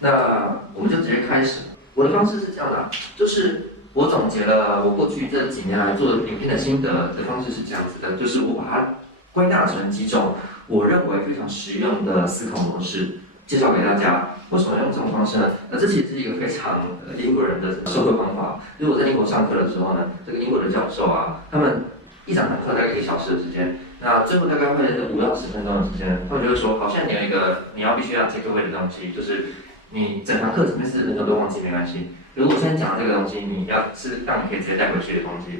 那我们就直接开始。我的方式是这样的啊，就是我总结了我过去这几年来做影片的心得的方式是这样子的，就是我把它归纳成几种我认为非常实用的思考模式，介绍给大家。为什么用这种方式呢？那这其实是一个非常英国人的授课方法。就是我在英国上课的时候呢，这个英国的教授啊，他们一堂课大概1个小时的时间，那最后大概会5到10分钟的时间，他们就会说，好像你有一个你必须要 take away 的东西，就是你整堂课前面40分钟都忘记没关系。如果我现在讲的这个东西，你要是让你可以直接带回去的东西，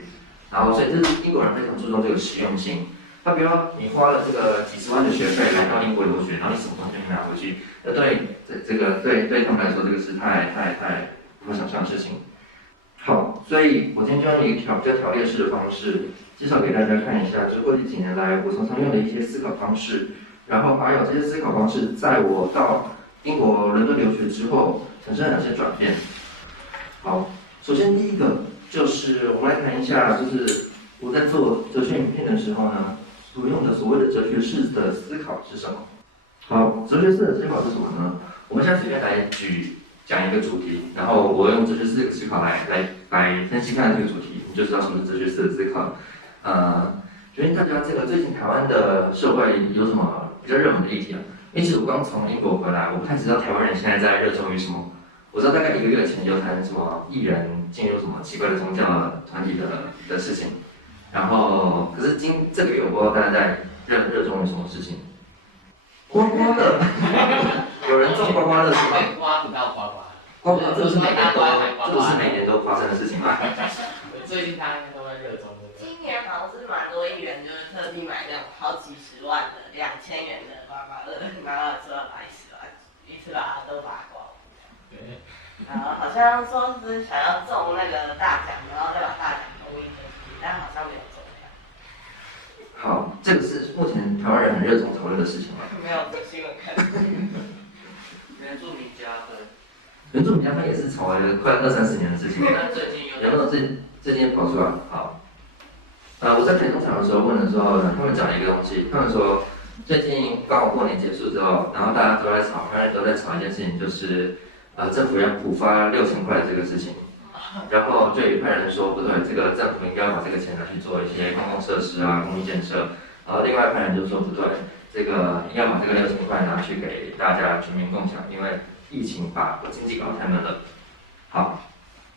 然后所以这是英国人非常注重这个实用性。他比如说你花了这个几十万的学费来到英国留学，然后你什么东西没拿回去，那对他们来说，这个是太不可想象的事情。好，所以我今天就用一个比较条列式的方式，介绍给大家看一下，就过去几年来我常常用的一些思考方式，然后还有这些思考方式在我到英国伦敦留学之后产生了哪些转变。好，首先第一个就是我们来谈一下，就是我在做哲学影片的时候呢，所用的所谓的哲学式的思考是什么？好，哲学式的思考是什么呢？我们现在随便来讲一个主题，然后我用哲学式的思考来分析看这个主题，你就知道什么是哲学式的思考。决定大家这个最近台湾的社会有什么比较热门的议题啊？因为其实我刚从英国回来，我不太知道台湾人现在在热衷于什么。我知道大概1个月前有谈什么艺人进入什么奇怪的宗教团体的事情，然后可是这个月我不知道大家在热衷于什么事情。刮刮乐，有人中刮刮乐是吗？刮不到刮刮。刮不到，这是每年都发生的事情吗？最近大家应该都在热衷的。今年好像是蛮多艺人就是特地买那种好几十万的2000元的刮刮乐，然后说要买10万，一次把它都拔光。对。然后好像说是想要中那个大奖，然后再把大奖都运出去，但好像没有中奖。好，这个是目前台湾人很热衷讨论的事情吗？没有读新闻看。原住民加分。原住民加分也是炒了快20-30年的事情了。但最近有没有最近跑出来？好，我在台中场的时候问的时候，他们讲了一个东西，他们说最近刚好过年结束之后，然后大家都在吵，台湾人都在吵一件事情，就是政府要补发6000块这个事情。然后就有一派人说不对，这个政府应该把这个钱拿去做一些公共设施啊、公益建设。另外一派人就说不对，这个应该把这个6000块拿去给大家全民共享，因为疫情把经济搞得太闷了。好，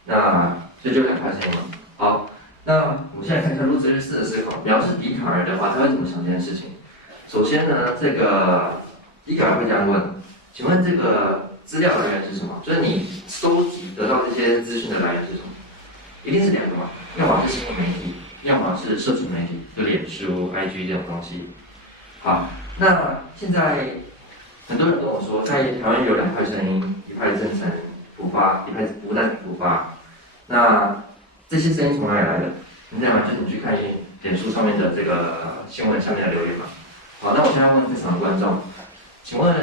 那这就2派声音了。好，那我们现在看一下路哲学式的思考。你要是笛卡尔的话，他会怎么想这件事情？首先呢，这个笛卡尔会这样问：请问这个资料来源是什么？就是你收集得到这些资讯的来源是什么？一定是2个嘛，要么是新闻媒体，要么是社群媒体，就脸书、IG 这种东西。好，那现在很多人跟我说，在台湾有2派声音，一派赞成补发，一派不赞成补发。那这些声音从哪里来的？你知道吗？就是你去看脸书上面的这个新闻下面的留言嘛。好，那我现在问在场的观众，请问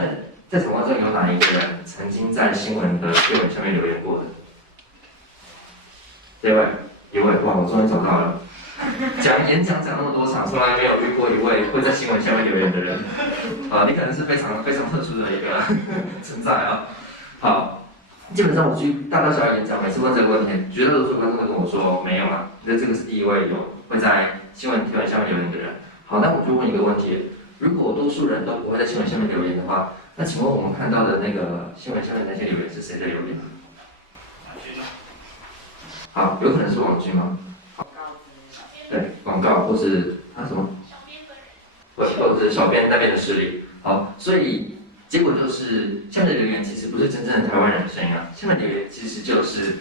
在场观众有哪一个人曾经在新闻的贴文下面留言过的？这位，一位，哇，我终于找到了。演讲讲那么多场，从来没有遇过一位会在新闻下面留言的人。你可能是非常特殊的一个存在啊。好，基本上我去大小演讲，每次问这个问题，绝大多数观众都跟我说没有啊，那这个是第一位会在新闻贴文下面留言的人。好，那我就问一个问题：如果多数人都不会在新闻下面留言的话，那请问我们看到的那个新闻下面那些留言是谁在留言？好，有可能是网军吗？对，广告或是什么？或者是小编那边的势力。好，所以结果就是下面的留言其实不是真正的台湾人的声音啊，下面留言其实就是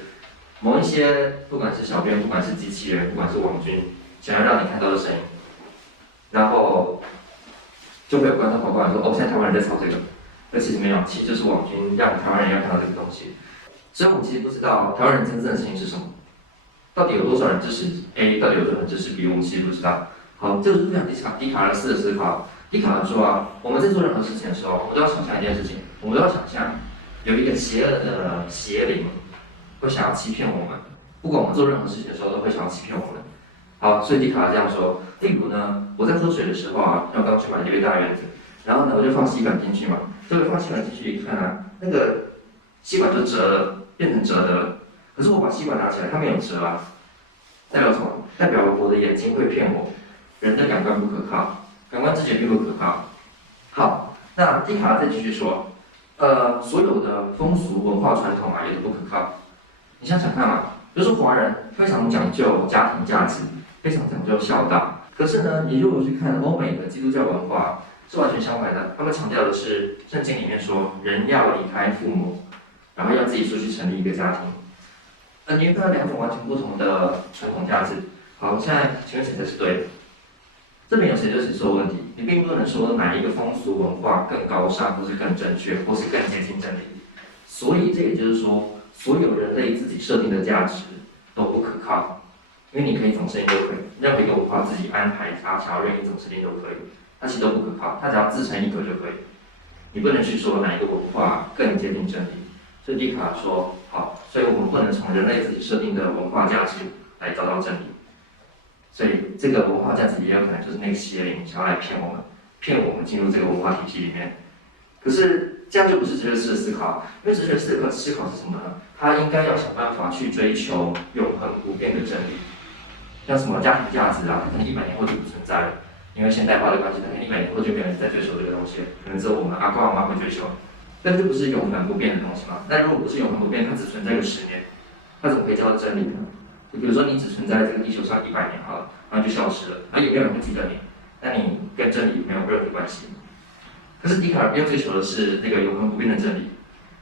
某一些不管是小编，不管是机器人，不管是网军，想要让你看到的声音，然后就会有观众跑过来说，哦，现在台湾人在吵这个，那其实没有，其实就是网军让台湾人要看到这个东西。所以我们其实不知道台湾人真正的声音是什么。到底有多少人支持 A？ 到底有多少人支持 B？ 我们其实不知道。好，这个是非常笛卡尔式的思考。笛卡尔说啊，我们在做任何事情的时候，我们都要想象一件事情，我们都要想象有一个邪恶的邪灵会想要欺骗我们，不管我们做任何事情的时候，都会想要欺骗我们。好，所以笛卡尔这样说。例如呢，我在喝水的时候啊，要刚去买一个大院子，然后呢，我就放吸管进去嘛，这个放吸管进去一看啊，那个吸管就折了，变成折的了。可是我把吸管拿起来，它没有折啊，代表什么？代表我的眼睛会骗我，人的感官不可靠，感官知觉并不可靠。好，那笛卡尔再继续说，所有的风俗文化传统啊，也都不可靠。你想想看嘛，比如说华人非常讲究家庭价值，非常讲究孝道。可是呢，你如果去看欧美的基督教文化，是完全相反的。他们强调的是圣经里面说，人要离开父母，然后要自己出去成立一个家庭。你会看到两种完全不同的传统价值。好，现在请问谁才是对的？这边有谁对谁错问题？你并不能说哪一个风俗文化更高尚，或是更正确，或是更接近真理。所以这也就是说，所有人类自己设定的价值都不可靠，因为你可以怎么设定都可以，任何一个文化自己安排它想要任意怎么设定都可以，它其实都不可靠，它只要自成一格就可以。你不能去说哪一个文化更接近真理。所以笛卡尔说，好，所以我们不能从人类自己设定的文化价值来找到真理。所以这个文化价值也有可能就是那个邪灵想要来骗我们进入这个文化体系里面。可是这样就不是哲学式的思考，因为哲学式的思考是什么呢？他应该要想办法去追求永恒不变的真理，像什么家庭价值啊，可能100年后就不存在了，因为现代化的关系，可能100年后就没有人在追求这个东西了，可能只有我们阿公阿妈会追求。但这不是永恒不变的东西吗？但如果不是永恒不变，它只存在个10年，它怎么可以叫做真理呢？就比如说你只存在这个地球上100年好了，然后就消失了，然后有没有人会记得你？那你跟真理没有任何关系。可是笛卡尔要追求的是那个永恒不变的真理，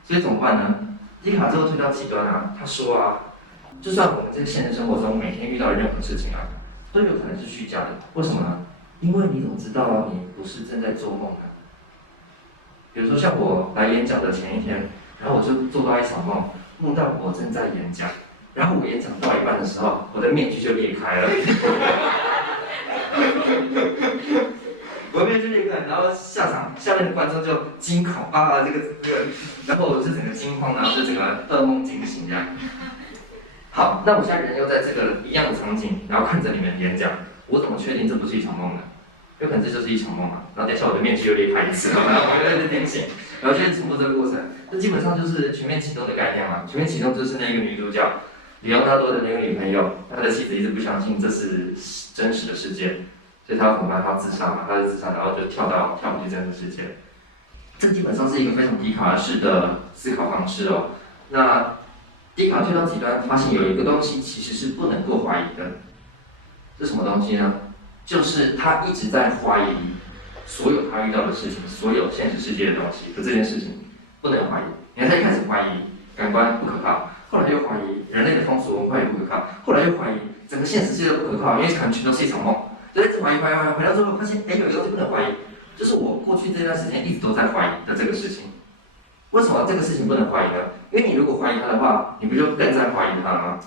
所以怎么办呢？笛卡尔最后推到极端啊，他说啊，就算我们在现实生活中每天遇到的任何事情啊，都有可能是虚假的。为什么呢？因为你怎么知道你不是正在做梦呢？比如说像我来演讲的前一天，然后我就做到一场梦，梦到我正在演讲，然后我演讲到一半的时候，我的面具就裂开了。我的面具裂开，然后下面的观众就惊恐啊，这个，然后我就整个惊慌，然后就整个噩梦惊醒这样。好，那我现在人又在这个一样的场景，然后看着你们演讲，我怎么确定这不是一场梦呢？有可能这就是一场梦嘛。然后等一下我的面具又裂开一次，然后我又点醒，然后就重复这个过程。这基本上就是全面启动的概念嘛。全面启动就是那个女主角里奥纳多的那个女朋友，他的妻子一直不相信这是真实的世界，所以他要怎么办？他要自杀嘛，他就自杀，然后就跳回去真实世界。这基本上是一个非常笛卡尔式的思考方式哦。那笛卡尔推到极端，发现有一个东西其实是不能够怀疑的，是什么东西呢？就是他一直在怀疑所有他遇到的事情，所有现实世界的东西，可这件事情不能怀疑。你看他一开始怀疑感官不可靠，后来又怀疑人类的风俗文化也不可靠，后来又怀疑整个现实世界都不可靠，因为可能全都是一场梦。所以一直怀疑，回到最后发现，有一个东西不能怀疑，就是我过去这段时间一直都在怀疑的这个事情。为什么这个事情不能怀疑呢？因为你如果怀疑它的话，你不就更在怀疑它了吗？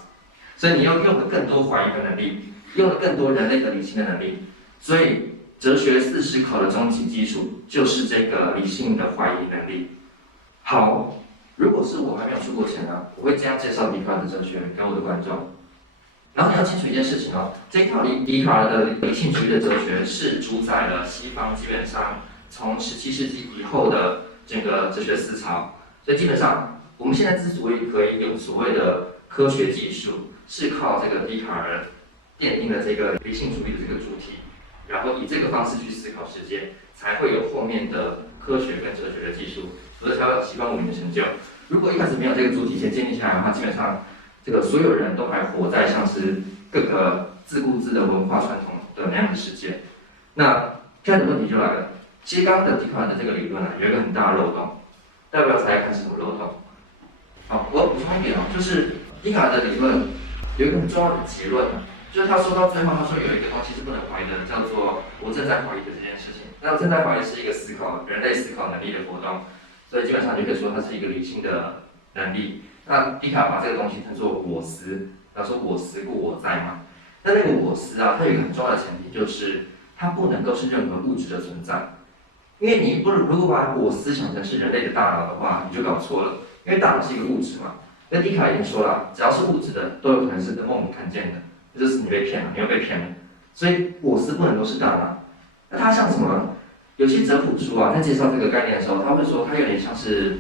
所以你要用了更多怀疑的能力，用了更多人类的理性的能力。所以哲学式思考的终极基础就是这个理性的怀疑能力。好，如果是我还没有出国前呢，我会这样介绍笛卡尔的哲学给我的观众。然后你要清楚一件事情哦，这一套笛卡尔的理性主义的哲学是主宰了西方基本上从17世纪以后的整个哲学思潮。所以基本上我们现在之所以可以有所谓的科学技术，是靠这个笛卡尔奠定了这个理性主义的这个主题，然后以这个方式去思考世界，才会有后面的科学跟哲学的技术，否则才会有西方文明的成就。如果一开始没有这个主体先建立下来的话，基本上这个所有人都还活在像是各个自顾自的文化传统的那样的世界。那现在的问题就来了，其实刚刚的笛卡尔的这个理论啊，有一个很大的漏洞，要不要猜看是什么漏洞？好，我要补充一点哦，就是笛卡尔的理论有一个很重要的结论，就是他说到最后，他说有一个东西是不能怀疑的，叫做我正在怀疑的这件事情。那正在怀疑是一个人类思考能力的活动，所以基本上就可以说它是一个理性的能力。那笛卡尔把这个东西称作我思，他说我思故我在嘛。那个我思啊，它有一个很重要的前提，就是它不能够是任何物质的存在。因为你如果把我思想成是人类的大脑的话，你就搞错了。因为大脑是一个物质嘛。那笛卡尔已经说了，只要是物质的，都有可能是在梦里看见的，这就是你被骗了，你又被骗了。所以我思不能都是大脑。那它像什么？有些哲普书啊，在介绍这个概念的时候，他会说它有点像是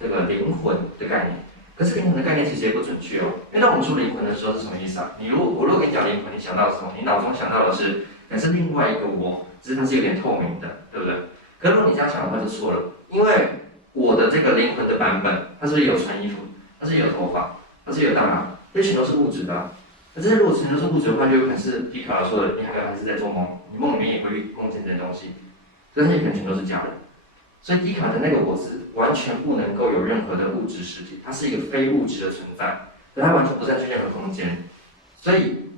这个灵魂的概念。可是灵魂的概念其实也不准确哦，因为当我们说灵魂的时候是什么意思啊？我如果跟你讲灵魂，你想到的是什么？你脑中想到的是可能是另外一个我，只是它是有点透明的，对不对？可是如果你这样想的话就错了，因为我的这个灵魂的版本，它是不是有穿衣服？它是有头发？它是有大脑？这些全都是物质的啊。那这些如果全都是物质的话，就有可能是笛卡尔说的，你还是在做梦，你梦里面也会梦见这些东西，所以它也可能全都是假的。所以笛卡尔的那个我是完全不能够有任何的物质实体，它是一个非物质的存在，所以它完全不占据任何空间。所以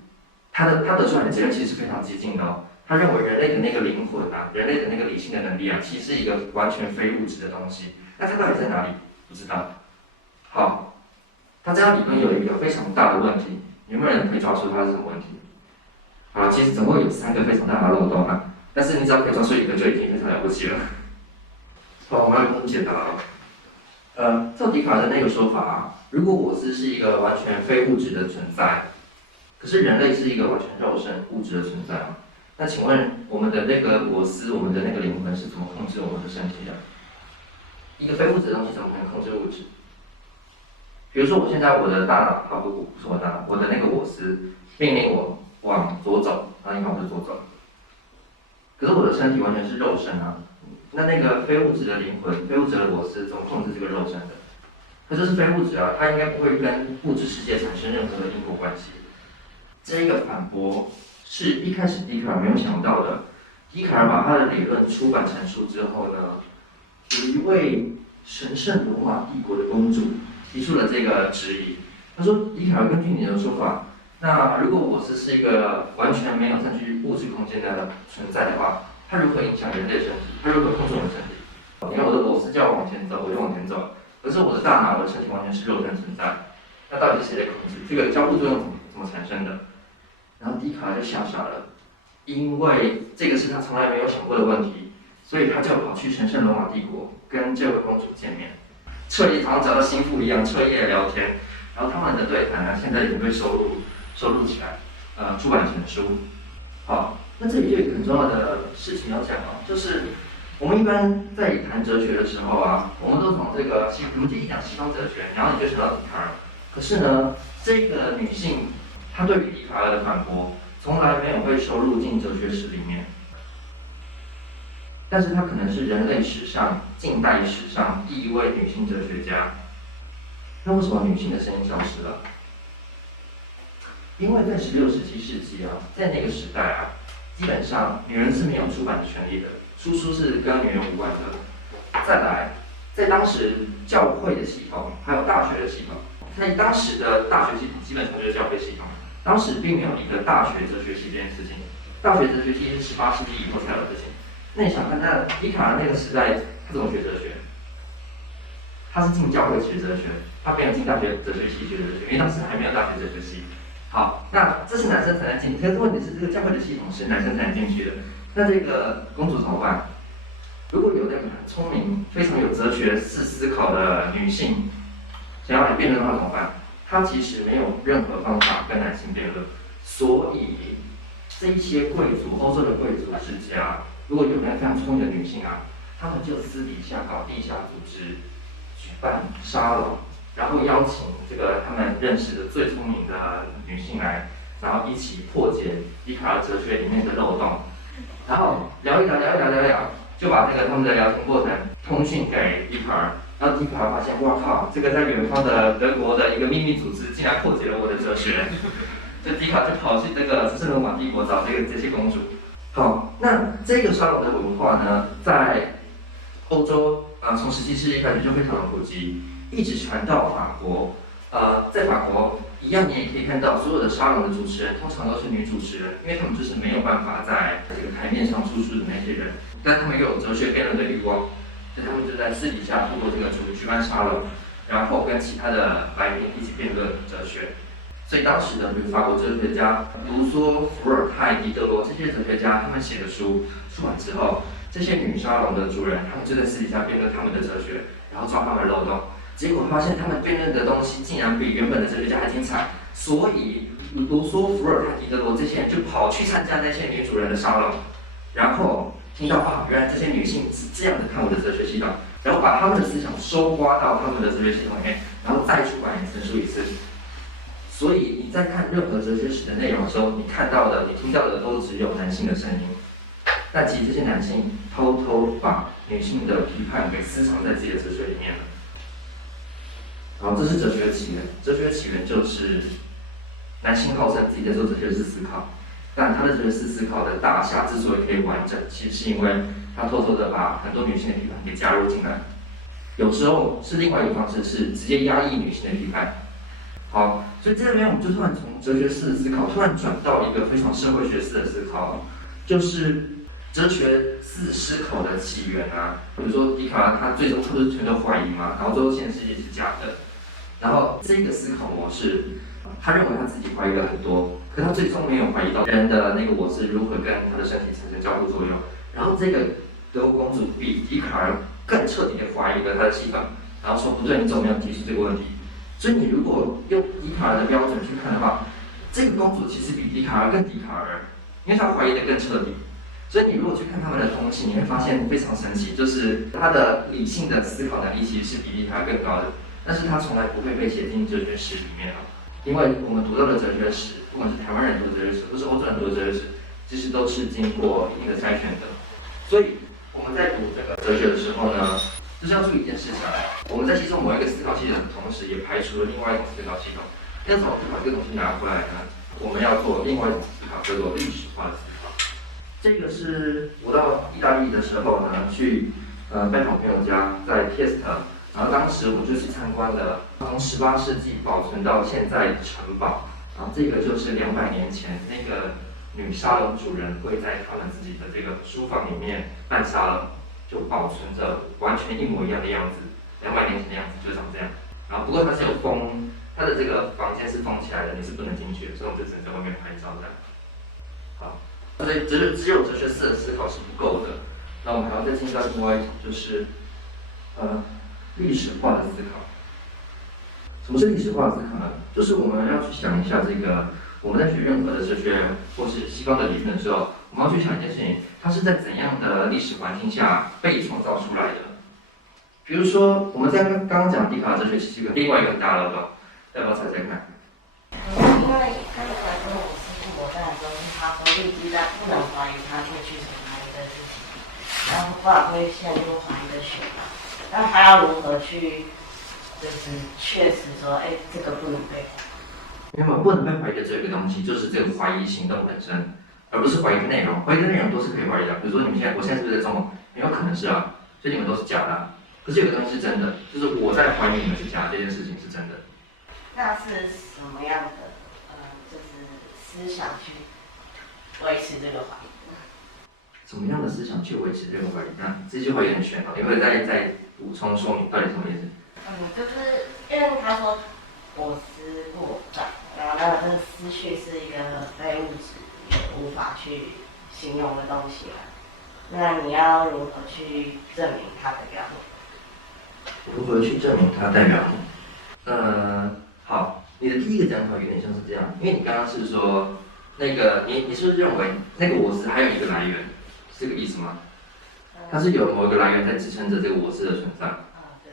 他得出来的结论其实是非常激进的哦。他认为人类的那个灵魂啊，人类的那个理性的能力啊，其实是一个完全非物质的东西。那它到底在哪里？不知道。好，他这套理论有一个非常大的问题，有没有人可以抓出它是什么问题？好，其实总共有3个非常大的漏洞啊，但是你只要可以抓出一个就已经非常了不起了。好，我们来公布解答了。照笛卡尔的那个说法啊，如果我是一个完全非物质的存在，可是人类是一个完全肉身物质的存在嘛？那请问我们的那个我思，我们的那个灵魂是怎么控制我们的身体的？一个非物质的东西怎么可能控制物质？比如说我现在我的大脑，不是我的大脑，我的那个我思命令我往左走，然后你看我就左走。可是我的身体完全是肉身啊。那个非物质的灵魂、非物质的我思怎么控制这个肉身的？可这是非物质啊，它应该不会跟物质世界产生任何的因果关系。这个反驳是一开始笛卡尔没有想到的。笛卡尔把他的理论出版成书之后呢，有一位神圣罗马帝国的公主提出了这个质疑。他说：“笛卡尔，根据你的说法，那如果我是一个完全没有占据物质空间的存在的话，它如何影响人类身体？它如何控制我的身体？你看我的我思叫我往前走，我就往前走。可是我的大脑、我的身体完全是肉身存在，那到底是谁在控制？这个交互作用怎么产生的？”然后笛卡尔就吓傻了，因为这个是他从来没有想过的问题，所以他就跑去神圣罗马帝国跟这位公主见面，彻夜好像找到心腹一样，彻夜聊天。然后他们的对谈呢，现在已经被收录起来，出版成书。好，那这里就有一个很重要的事情要讲哦，就是我们一般在谈哲学的时候啊，我们都从这个我们一讲西方哲学，然后你就想到笛卡尔。可是呢，这个女性她对于笛卡尔的反驳，从来没有被收录进哲学史里面。但是她可能是人类史上、近代史上第一位女性哲学家。那为什么女性的声音消失了？因为在16、17世纪啊，在那个时代啊，基本上女人是没有出版的权利的，书是跟女人无关的。再来，在当时教会的系统，还有大学的系统，在当时的大学系统基本上就是教会系统，当时并没有一个大学哲学系这件事情。大学哲学系是18世纪以后才有的事情。那你想看，那笛卡尔那个时代，他怎么学哲学？他是进教会学哲学，他没有进大学哲学系学哲学，因为当时还没有大学哲学系。好，那这是男生才能进，可是问题是这个教会的系统是男生才能进去的。那这个公主怎么办？如果有那个很聪明、非常有哲学式思考的女性想要来辩论的话怎么办？她其实没有任何方法跟男性辩论，所以这一些贵族，欧洲的贵族世家，如果有那个非常聪明的女性啊，他们就私底下搞地下组织，举办沙龙，然后邀请这个他们认识的最聪明的女性来，然后一起破解笛卡尔哲学里面的漏洞，然后聊一聊，就把这个他们的聊天过程通讯给笛卡尔，然后笛卡尔发现，哇靠，这个在远方的德国的一个秘密组织竟然破解了我的哲学，所以笛卡尔就跑去这个神圣罗马帝国找这些公主。好，那这个沙龙的文化呢，在欧洲从17世纪开始就非常的普及，一直传到法国。在法国一样，你也可以看到所有的沙龙的主持人通常都是女主持人，因为他们就是没有办法在这个台面上出书的那些人，但他们又有哲学辩论的欲望，所以他们就在私底下通过这个举办沙龙，然后跟其他的来宾一起辩论哲学。所以当时的比如法国哲学家卢梭、伏尔泰、狄德罗这些哲学家，他们写的书出版之后，这些女沙龙的主人，他们就在私底下辩论他们的哲学，然后抓他们的漏洞。结果发现他们辩论的东西竟然比原本的哲学家还精彩，所以卢梭、伏尔泰、狄德罗这些人就跑去参加那些女主人的沙龙，然后听到原来这些女性是这样的看我的哲学系统，然后把他们的思想收刮到他们的哲学系统里面，然后再出来陈述一次。所以你在看任何哲学史的内容的时候，你看到的、你听到的都只有男性的声音。但其实这些男性偷偷把女性的批判给私藏在自己的哲学里面了。好，这是哲学的起源。哲学的起源就是男性号称自己在做哲学式思考，但他的哲学式思考的大厦之所以可以完整，其实是因为他偷偷的把很多女性的批判给加入进来。有时候是另外一个方式，是直接压抑女性的批判。好，所以这边我们就突然从哲学式的思考，突然转到一个非常社会学式的思考，就是哲学式思考的起源啊。比如说笛卡尔，他最终不是全都怀疑嘛，然后最后现实世界是假的。然后这个思考模式，他认为他自己怀疑了很多，可他最终没有怀疑到人的那个我是如何跟他的身体产生交互作用。然后这个德国公主比笛卡尔更彻底的怀疑了他的系统，然后说不对，你怎么没有提出这个问题？所以你如果用笛卡尔的标准去看的话，这个公主其实比笛卡尔更笛卡尔，因为她怀疑的更彻底。所以你如果去看他们的通信，你会发现非常神奇，就是他的理性的思考能力其实是比笛卡尔更高的，但是他从来不会被写进哲学史里面啊。因为我们读到的哲学史，不管是台湾人读的哲学史，或是欧洲人读的哲学史，其实都是经过一定的筛选的。所以我们在读这个哲学的时候呢，就是要注意一件事情，我们在吸收某一个思考系统的同时，也排除了另外一种思考系统。要怎么把这个东西拿回来呢？我们要做另外一种思考，叫做历史化的思考。这个是我到意大利的时候呢，去拜访朋友家，在 Pieste， 然后当时我就去参观了从18世纪保存到现在的城堡，然后这个就是200年前那个女沙龙主人会在他们自己的这个书房里面办沙龙，就保存着完全一模一样的样子，200年前的样子就长这样。然后不过它是有封，它的这个房间是封起来的，你是不能进去的，所以我们就只能在外面拍照的。好，所以只有哲学式的思考是不够的，那我们还要再进到另外一种，就是历史化的思考。什么是历史化的思考呢？就是我们要去想一下这个，我们在学任何的哲学或是西方的理论的时候，我们要去想一件事情，它是在怎样的历史环境下被创造出来的。比如说，我们在刚刚讲笛卡尔哲学是一个另外一个很大的漏洞，要不要猜猜看？因为刚才跟我师父我在的时候，他说立基在不能怀疑他会去什么怀疑的事情，然后不然会陷入怀疑的循环。那他要如何去，就是确实说，哎，这个不能被怀疑？因为不能被怀疑的这个东西，就是这个怀疑行动本身，而不是怀疑的内容。怀疑的内容都是可以怀疑的，比如说我现在是不是在做梦？很有可能是啊，所以你们都是假的啊。可是有个东西是真的，就是我在怀疑你们是假的，这件事情是真的。那是什么样的就是思想去维持这个怀疑？什么样的思想去维持这个怀疑？那这句话有点玄哦，你会再补充说明到底什么意思？就是因为他说我思故我在，然后那个思绪是一个非物质也无法去形容的东西啊。那你要如何去证明它的表现？如何去证明它代表你？好，你的第一个讲法有点像是这样，因为你刚刚是说那个你是不是认为那个我是还有一个来源，是这个意思吗？它是有某一个来源在支撑着这个我是的存在。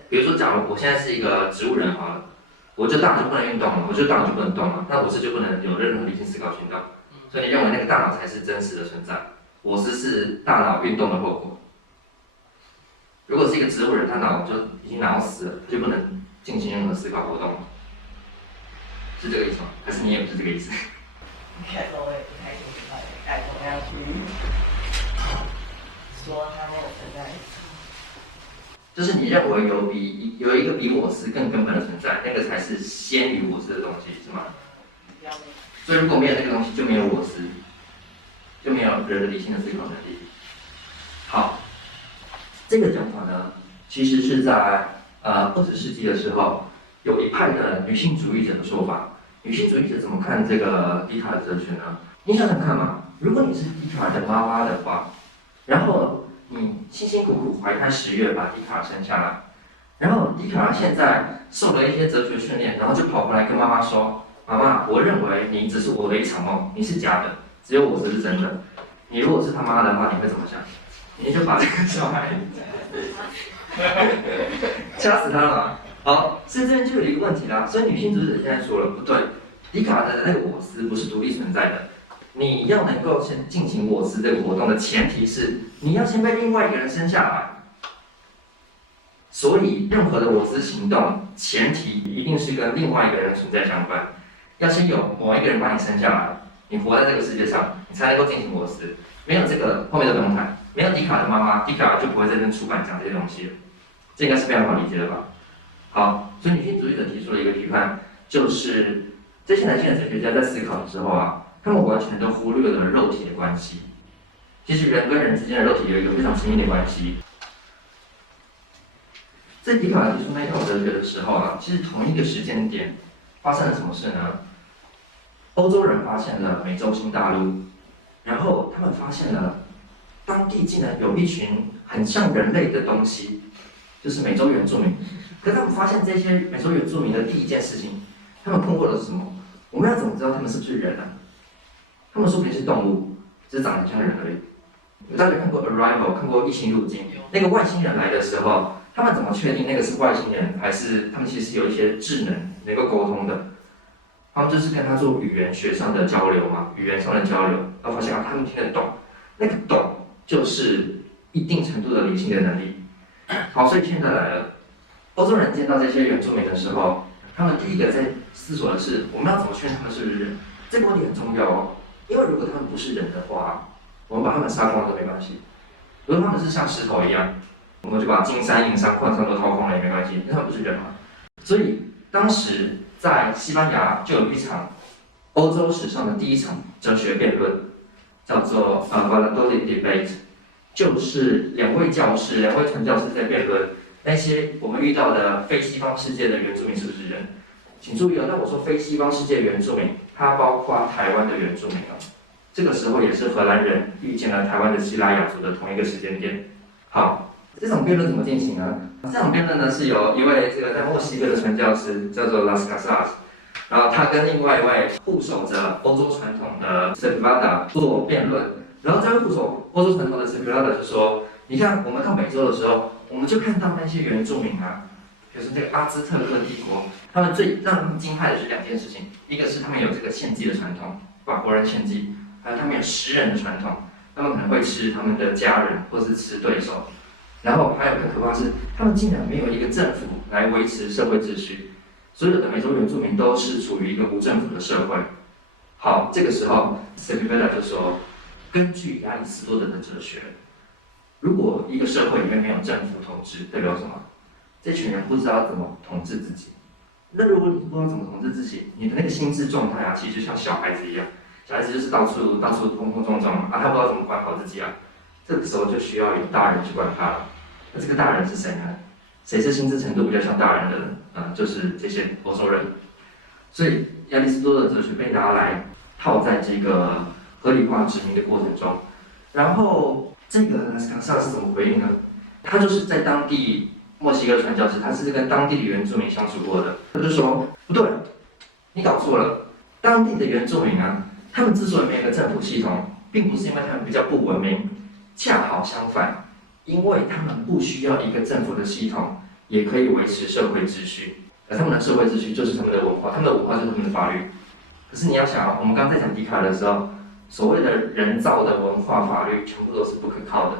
比如说，假如我现在是一个植物人好了，我就大脑就不能运动了，我就大脑就不能动了，那我是就不能有任何理性思考行动。所以你认为那个大脑才是真实的存在，我是大脑运动的后果。如果是一个植物人，他脑就已经脑死了，他就不能进行任何思考活动了，是这个意思吗？还是你也不是这个意思？确实我也不太清楚到底该怎么样去说它那个存在。就是你认为有一个比我是更根本的存在，那个才是先于我是的东西，是吗？所以如果没有那个东西，就没有我是，就没有人的理性的思考能力。好，这个讲法呢，其实是在20世纪的时候，有一派的女性主义者的说法。女性主义者怎么看这个笛卡尔哲学呢？你想想看嘛，如果你是笛卡尔的妈妈的话，然后你辛辛苦苦怀胎10月把笛卡尔生下来，然后笛卡尔现在受了一些哲学训练，然后就跑回来跟妈妈说：“妈妈，我认为你只是我的一场梦，你是假的，只有我才是真的。”你如果是他妈的话，你会怎么想？你就把这个小孩，掐死他了嘛。好，所以这边就有一个问题啦。所以女性主义者现在说了，不对，笛卡尔的那个我思不是独立存在的。你要能够先进行我思这个活动的前提是，你要先被另外一个人生下来。所以，任何的我思行动，前提一定是跟另外一个人存在相关。要先有某一个人把你生下来，你活在这个世界上，你才能够进行我思。没有这个，后面都不用谈。没有笛卡尔的妈妈，笛卡尔就不会在这边出版讲这些东西了。这应该是非常好理解的吧？好，所以女性主义者提出了一个批判，就是这些男性的哲学家在思考的时候啊，他们完全都忽略了肉体的关系。其实人跟人之间的肉体有一个非常亲密的关系。在笛卡尔提出那一套哲学的时候啊，其实同一个时间点发生了什么事呢？欧洲人发现了美洲新大陆，然后他们发现了当地竟然有一群很像人类的东西，就是美洲原住民。可是他们发现这些美洲原住民的第一件事情，他们困惑的是什么？我们要怎么知道他们是不是人啊？他们说不定是动物，只是长得像人而已。大家看过《Arrival》，看过《异星入境》，那个外星人来的时候，他们怎么确定那个是外星人，还是他们其实有一些智能够沟通的？他们就是跟他做语言学上的交流嘛，语言上的交流，然后发现啊，他们听得懂，那个懂就是一定程度的理性的能力。好，所以现在来了，欧洲人见到这些原住民的时候，他们第一个在思索的是，我们要怎么确认他们是不是人？这个问题很重要哦，因为如果他们不是人的话，我们把他们杀光都没关系。如果他们是像石头一样，我们就把金山、银山、矿山都掏空了也没关系，因为他们不是人嘛。所以当时在西班牙就有一场欧洲史上的第一场哲学辩论，叫做Valladolid Debate， 就是两位教士、两位传教士在辩论那些我们遇到的非西方世界的原住民是不是人。请注意哦，当我说非西方世界原住民，它包括台湾的原住民哦。这个时候也是荷兰人遇见了台湾的西拉雅族的同一个时间点。好，这场辩论怎么进行呢？这场辩论呢是由一位这个在墨西哥的传教士叫做 Las Casas， 然后他跟另外一位护守着欧洲传统的 Sepulveda 做辩论。然后这位护守欧洲传统的 Sepulveda 就说：“你看，我们到美洲的时候，我们就看到那些原住民啊，就是这个阿兹特克帝国，他们最让他们惊骇的是两件事情，一个是他们有这个献祭的传统，把活人献祭。”还有他们有食人的传统，他们可能会吃他们的家人，或是吃对手。然后还有更可怕的是，他们竟然没有一个政府来维持社会秩序，所有的美洲原住民都是处于一个无政府的社会。好，这个时候 Sepulveda 就说，根据亚里士多德的哲学，如果一个社会里面没有政府统治，代表什么？这群人不知道怎么统治自己。那如果你不知道怎么统治自己，你的那个心智状态啊，其实就像小孩子一样。小孩子就是到处碰碰撞撞啊，他不知道怎么管好自己啊，这个时候就需要有大人去管他了。那这个大人是谁呢？谁是心智程度比较像大人的人？就是这些欧洲人。所以亚里士多德哲学被拿来套在这个合理化殖民的过程中。然后这个拉斯卡萨是怎么回应呢？他就是在当地墨西哥传教士，他是跟当地的原住民相处过的，他就说不对，你搞错了，当地的原住民啊。他们之所以没有个政府系统，并不是因为他们比较不文明，恰好相反，因为他们不需要一个政府的系统，也可以维持社会秩序。而他们的社会秩序就是他们的文化，他们的文化就是他们的法律。可是你要想，我们刚刚在讲笛卡尔的时候，所谓的人造的文化法律全部都是不可靠的，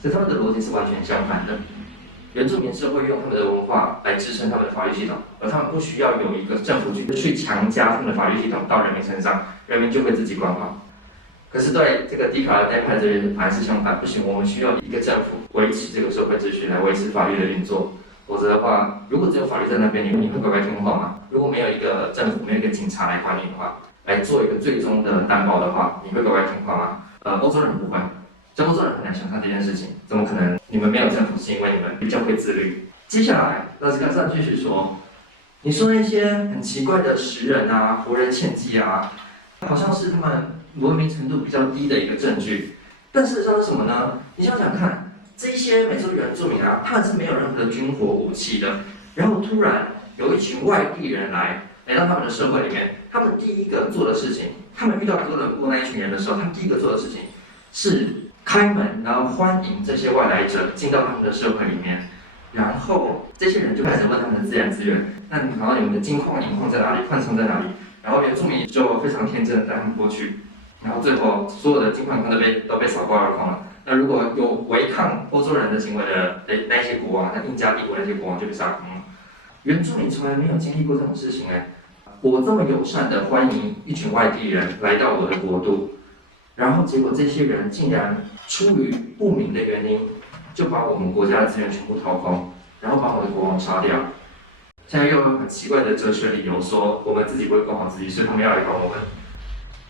所以他们的逻辑是完全相反的。原住民社会用他们的文化来支撑他们的法律系统，而他们不需要有一个政府去强加他们的法律系统到人民身上，人民就会自己管好。可是对这个笛卡尔那派的人反而是相反，不行，我们需要一个政府维持这个社会秩序，来维持法律的运作。否则的话，如果只有法律在那边，你会乖乖听话吗？如果没有一个政府，没有一个警察来管你的话，来做一个最终的担保的话，你会乖乖听话吗？欧洲人不会。欧洲人很难想象这件事情，怎么可能？你们没有政府是因为你们比较会自律。接下来，拉斯卡萨继续说，你说那些很奇怪的食人啊、活人献祭啊，好像是他们文明程度比较低的一个证据。但事实上是什么呢？你想想看，这一些美洲原住民啊，他们是没有任何的军火武器的，然后突然有一群外地人来到他们的社会里面，他们第一个做的事情，他们遇到哥伦布那一群人的时候，他们第一个做的事情是开门，然后欢迎这些外来者进到他们的社会里面，然后这些人就开始问他们的自然资源，那然后你们的金矿、银矿在哪里？矿藏在哪里？然后原住民就非常天真的带他们过去，然后最后所有的金矿、银矿都被扫光光了。那如果有违抗欧洲人的行为的那些国王，那印加帝国那些国王就被杀光了。原住民从来没有经历过这种事情哎，我这么友善的欢迎一群外地人来到我的国度，然后结果这些人竟然出于不明的原因，就把我们国家的资源全部掏空，然后把我的国王杀掉。现在又有很奇怪的哲学理由说我们自己不会管好自己，所以他们要来管我们。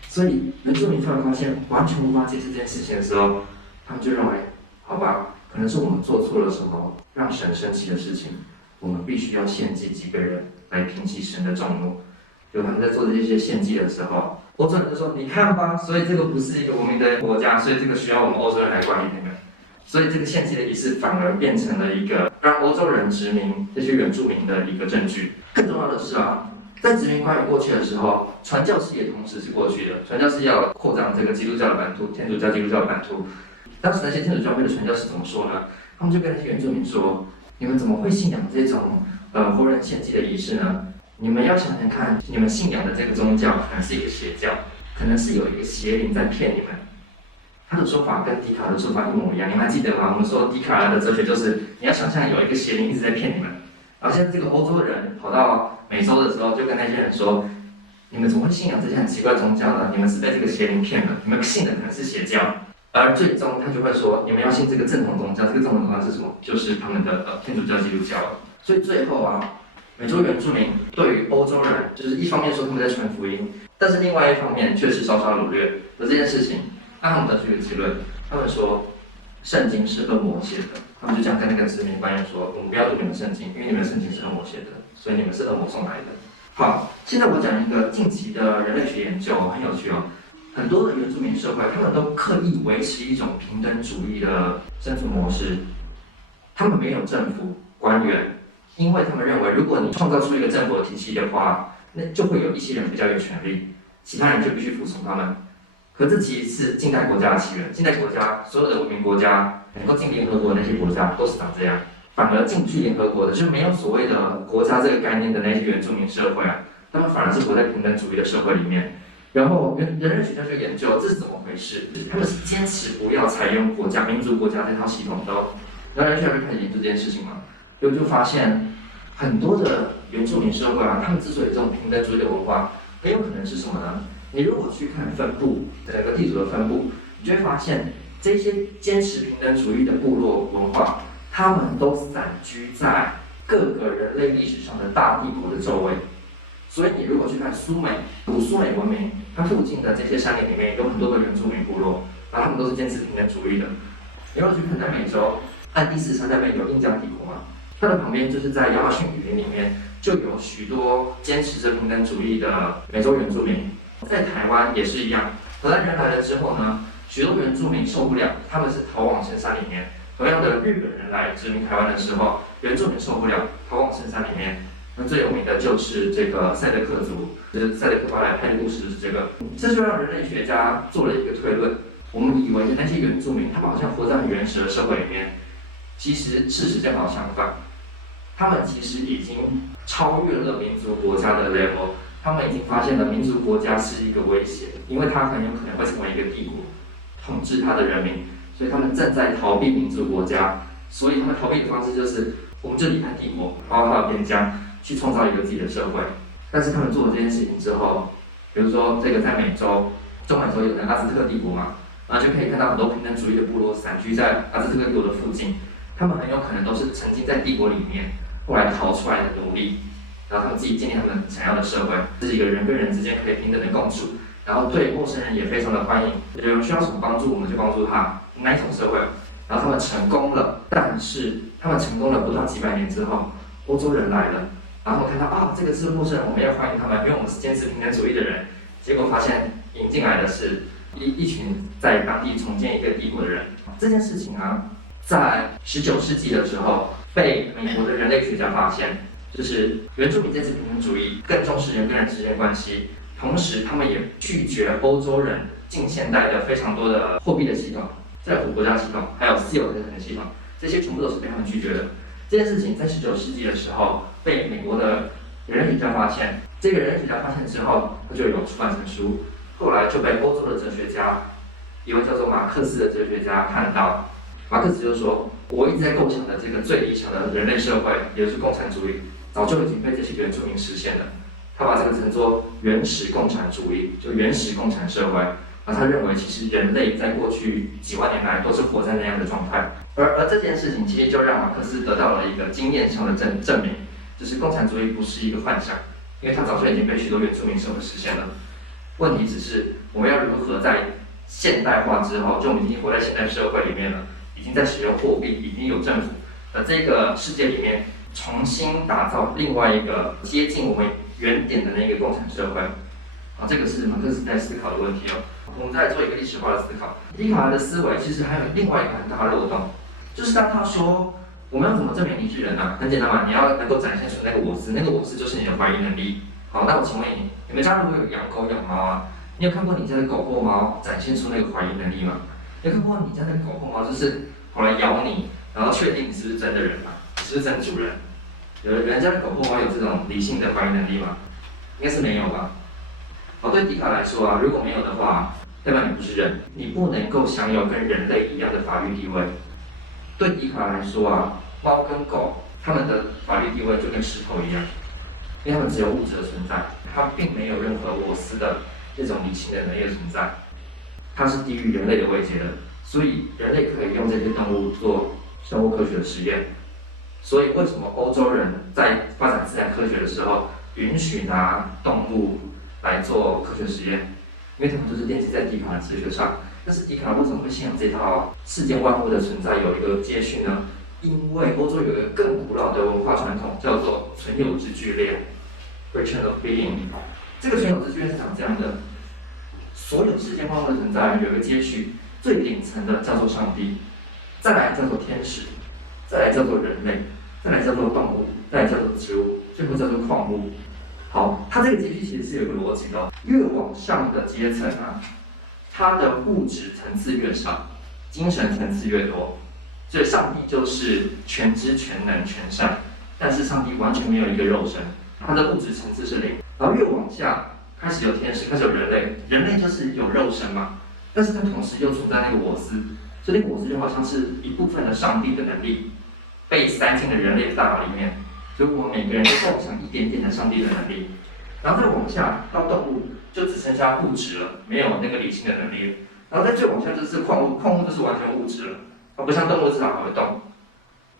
所以原住民突然发现完全无法解释这件事情的时候，他们就认为，好吧，可能是我们做错了什么让神生气的事情，我们必须要献祭几个人来平息神的众怒。就他们在做这些献祭的时候，欧洲人就说：“你看吧，所以这个不是一个文明的国家，所以这个需要我们欧洲人来管理你们。”所以这个献祭的仪式反而变成了一个让欧洲人殖民这些原住民的一个证据。更重要的是啊，在殖民官员过去的时候，传教士也同时是过去的。传教士要扩张这个基督教的版图，天主教、基督教的版图。当时那些天主教会的传教士怎么说呢？他们就跟那些原住民说：“你们怎么会信仰这种活人献祭的仪式呢？你们要想想看，你们信仰的这个宗教可能是一个邪教，可能是有一个邪灵在骗你们。”他的说法跟笛卡尔的说法一模一样，你们还记得吗？我们说笛卡尔的哲学就是你要想象有一个邪灵一直在骗你们。然后现在这个欧洲人跑到美洲的时候，就跟那些人说：“你们怎么会信仰这些很奇怪的宗教呢？你们是被这个邪灵骗了，你们信的可能是邪教。”而最终他就会说：“你们要信这个正统宗教，这个正统宗教是什么？就是他们的天主教、基督教。”所以最后啊，美洲原住民对于欧洲人，就是一方面说他们在传福音，但是另外一方面却是烧杀掳掠的这件事情。让他们得出一个结论，他们说圣经是恶魔写的，他们就这样跟那个殖民官员说：“我们不要读你们圣经，因为你们圣经是恶魔写的，所以你们是恶魔送来的。”好，现在我讲一个近期的人类学研究，很有趣哦。很多的原住民社会，他们都刻意维持一种平等主义的生存模式。他们没有政府官员，因为他们认为，如果你创造出一个政府的体系的话，那就会有一些人比较有权利，其他人就必须服从他们。可这其实是近代国家的起源。近代国家所有的文明国家能够进联合国的那些国家都是长这样，反而进不去联合国的，就是没有所谓的国家这个概念的那些原住民社会啊，他们反而是活在平等主义的社会里面。然后人类学家就研究这是怎么回事，他们是坚持不要采用国家、民族国家这套系统的。然后人类学家就开始研究这件事情嘛，就发现很多的原住民社会啊，他们之所以这种平等主义的文化，很有可能是什么呢？你如果去看分布，整个地图的分布，你就会发现这些坚持平等主义的部落文化，他们都散居在各个人类历史上的大帝国的周围。所以你如果去看苏美、古苏美文明，它附近的这些山林里面有很多的原住民部落，然后他们都是坚持平等主义的。你如果去看南美洲，安第斯山那边有印加帝国嘛，它的旁边就是在亚马逊雨林里面就有许多坚持着平等主义的美洲原住民。在台湾也是一样，荷兰人来了之后呢，许多原住民受不了，他们是逃往深山里面。同样的，日本人来殖民台湾的时候，原住民受不了，逃往深山里面。那最有名的就是这个赛德克族，就是赛德克巴莱拍的故事是这个。这就让人类学家做了一个推论：我们以为的那些原住民，他们好像活在很原始的社会里面，其实事实正好相反，他们其实已经超越了民族国家的 level。他们已经发现了民族国家是一个威胁，因为它很有可能会成为一个帝国，统治他的人民，所以他们正在逃避民族国家。所以他们逃避的方式就是，我们就离开帝国，包括边疆，去创造一个自己的社会。但是他们做了这件事情之后，比如说这个在美洲、中美洲有的阿兹特克帝国嘛，然后就可以看到很多平等主义的部落散居在阿兹特克帝国的附近，他们很有可能都是曾经在帝国里面，后来逃出来的奴隶。然后他们自己建立他们想要的社会，这是一个人跟人之间可以平等的共处，然后对陌生人也非常的欢迎，有人需要什么帮助我们就帮助他，那一种社会。然后他们成功了，但是他们成功了不到几百年之后，欧洲人来了，然后看到啊这个是陌生人，我们要欢迎他们，因为我们是坚持平等主义的人。结果发现引进来的是一群在当地重建一个帝国的人。这件事情啊，在19世纪的时候被美国的人类学家发现。就是原住民坚持平等主义，更重视人跟人之间的关系，同时他们也拒绝欧洲人近现代的非常多的货币的系统、政府国家系统，还有私有财产的系统，这些全部都是被他们拒绝的。这件事情在19世纪的时候被美国的人类学家发现，这个人类学家发现之后，他就有出版成书，后来就被欧洲的哲学家，一位叫做马克思的哲学家看到，马克思就说，我一直在构想的这个最理想的人类社会，也就是共产主义，早就已经被这些原住民实现了。他把这个称作原始共产主义，就原始共产社会。而他认为，其实人类在过去几万年来都是活在那样的状态。而这件事情其实就让马克思得到了一个经验上的证明，就是共产主义不是一个幻想，因为它早就已经被许多原住民社会实现了。问题只是我们要如何在现代化之后，就我们已经活在现代社会里面了，已经在使用货币，已经有政府的这个世界里面，重新打造另外一个接近我们原点的那个共产社会。好，这个是马克思在思考的问题哦。我们再做一个历史化的思考。笛卡尔的思维其实还有另外一个很大的漏洞，就是当他说我们要怎么证明你是人呢？很简单嘛，你要能够展现出那个我是，那个我是就是你的怀疑能力。好，那我请问你们家如果有养狗养猫啊，你有看过你家的狗或猫展现出那个怀疑能力吗？你有看过你家的狗或猫就是跑来咬你，然后确定你是不是真的人吗？你是不是真的主人？有人家的狗或猫有这种理性的怀疑能力吗？应该是没有吧。好，对笛卡尔来说啊，如果没有的话，代表你不是人，你不能够享有跟人类一样的法律地位。对笛卡尔来说啊，猫跟狗它们的法律地位就跟石头一样，因为它们只有物质的存在，它并没有任何我思的这种理性的能力的存在，它是低于人类的位阶的。所以人类可以用这些动物做生物科学的实验。所以为什么欧洲人在发展自然科学的时候，允许拿动物来做科学实验？因为他们就是奠基在笛卡尔哲学上。但是笛卡尔为什么会信仰这套世间万物的存在有一个接续呢？因为欧洲有一个更古老的文化传统，叫做存有之序列 （Origin of Being）。这个存有之序列是长这样的：所有世间万物的存在有一个接续，最顶层的叫做上帝，再来叫做天使，再来叫做人类，再来叫做动物，再来叫做植物，最后叫做矿物。好，它这个阶序其实是有个逻辑的哦，越往上的阶层啊，它的物质层次越少，精神层次越多，所以上帝就是全知全能全善，但是上帝完全没有一个肉身，它的物质层次是零。然后越往下开始有天使，开始有人类，人类就是有肉身嘛，但是它同时又处在那个我思，所以那个我思就好像是一部分的上帝的能力被塞进了人类的大脑里面。所以我们每个人都共享一点点的上帝的能力，然后再往下到动物，就只剩下物质了，没有那个理性的能力了。然后再最往下就是矿物，矿物就是完全物质了，它不像动物至少还会动。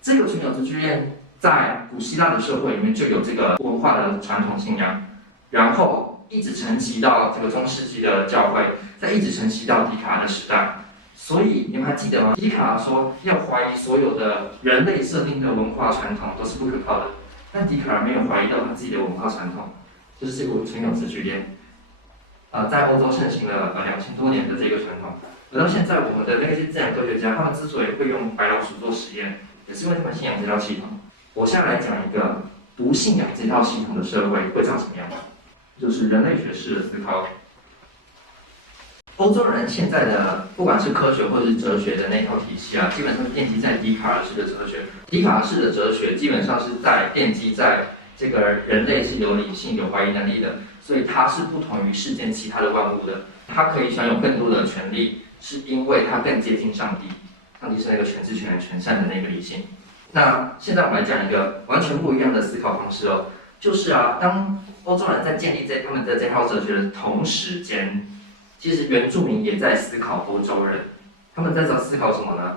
这个存有之序列在古希腊的社会里面就有这个文化的传统信仰，然后一直承袭到这个中世纪的教会，再一直承袭到笛卡尔的时代。所以你们还记得吗？笛卡尔说要怀疑所有的人类设定的文化传统都是不可靠的。但笛卡尔没有怀疑到他自己的文化传统，就是这个存有之序列，在欧洲盛行了2000多年的这个传统。而到现在，我们的那些自然科学家，他们之所以会用白老鼠做实验，也是因为他们信仰这套系统。我现在来讲一个不信仰这套系统的社会会长什么样，就是人类学式的思考。欧洲人现在的不管是科学或者是哲学的那套体系啊，基本上是奠基在笛卡尔式的哲学。笛卡尔式的哲学基本上是奠基在这个人类是有理性、有怀疑能力的，所以它是不同于世间其他的万物的。它可以享有更多的权利，是因为它更接近上帝。上帝是那个全知全能全善的那个理性。那现在我们来讲一个完全不一样的思考方式哦，就是啊，当欧洲人在建立他们的这套哲学的同时间，其实原住民也在思考欧洲人，他们在思考什么呢？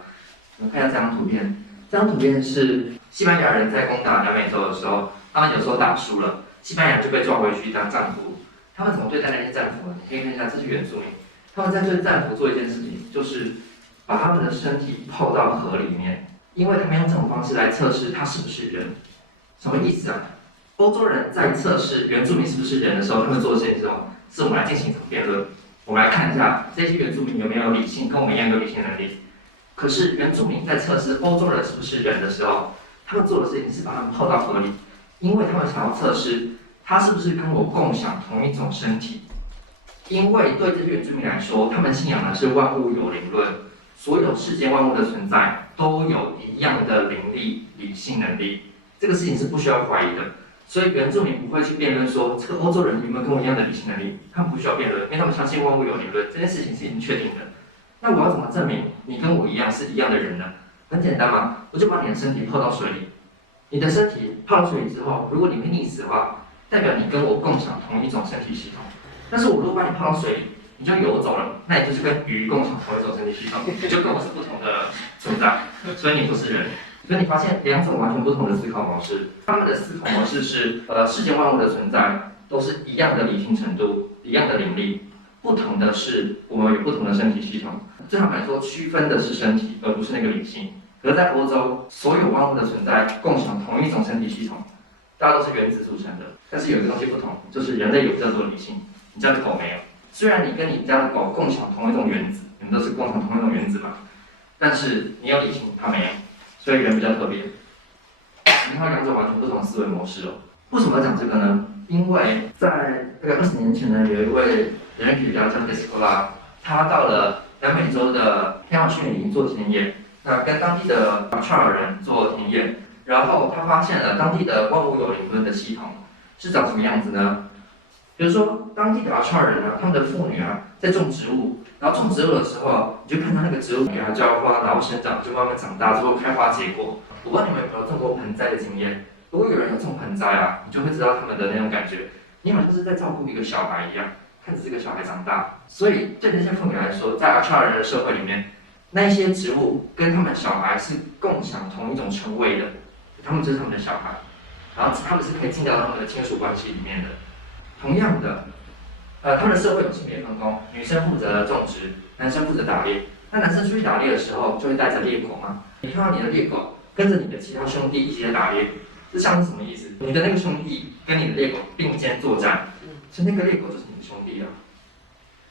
我们看一下这张图片，这张图片是西班牙人在攻打南美洲的时候，他们有时候打输了，西班牙就被抓回去当战俘。他们怎么对待那些战俘呢？你可以看一下，这是原住民，他们在对战俘做一件事情，就是把他们的身体泡到河里面，因为他们用这种方式来测试他是不是人。什么意思啊？欧洲人在测试原住民是不是人的时候，他们做的事情是什么？是我们来进行一场辩论。我们来看一下这些原住民有没有理性，跟我们一样有理性能力。可是原住民在测试欧洲人是不是人的时候，他们做的事情是把他们泡到河里，因为他们想要测试他是不是跟我共享同一种身体。因为对这些原住民来说，他们信仰的是万物有灵论，所有世间万物的存在都有一样的灵力、理性能力，这个事情是不需要怀疑的。所以原住民不会去辩论说这个欧洲人有没有跟我一样的理性能力，他们不需要辩论，因为他们相信万物有灵论，这件事情是已经确定的。那我要怎么证明你跟我一样是一样的人呢？很简单嘛，我就把你的身体泡到水里，你的身体泡到水里之后，如果你会溺死的话，代表你跟我共享同一种身体系统。但是我如果把你泡到水里，你就游走了，那你就是跟鱼共享同一种身体系统，你就跟我是不同的存在，所以你不是人。所以你发现两种完全不同的思考模式，他们的思考模式是世界万物的存在都是一样的理性程度，一样的灵力，不同的是我们有不同的身体系统。对他们来说，区分的是身体，而不是那个理性。而在欧洲，所有万物的存在共享同一种身体系统，大家都是原子组成的。但是有一个东西不同，就是人类有叫做理性，你家的狗没有。虽然你跟你家的狗共享同一种原子，你们都是共享同一种原子嘛，但是你有理性，它没有。所以人比较特别，你看两种完全不同的思维模式哦。为什么要讲这个呢？因为在大概20年前呢，有一位人类学家叫迪斯科拉，他到了南美洲的天马逊林做田野，那跟当地的阿恰尔人做田野，然后他发现了当地的万物有灵论的系统是长什么样子呢？比如说当地的阿恰尔人啊，他们的妇女啊在种植物。然后种植物的时候，你就看到那个植物给它浇花，然后生长，就慢慢长大，最后开花结果。我不知道你们有没有种过盆栽的经验？如果有人有种盆栽啊，你就会知道他们的那种感觉，你好像是在照顾一个小孩一样，看着这个小孩长大。所以对那些妇女来说，在阿恰人的社会里面，那些植物跟他们小孩是共享同一种称谓的，他们就是他们的小孩，然后他们是可以进到他们的亲属关系里面的。同样的。他们的社会有性别分工，女生负责种植，男生负责打猎。那男生出去打猎的时候，就会带着猎狗嘛。你看到你的猎狗跟着你的其他兄弟一起在打猎，这像是什么意思？你的那个兄弟跟你的猎狗并肩作战，所以那个猎狗就是你的兄弟啊。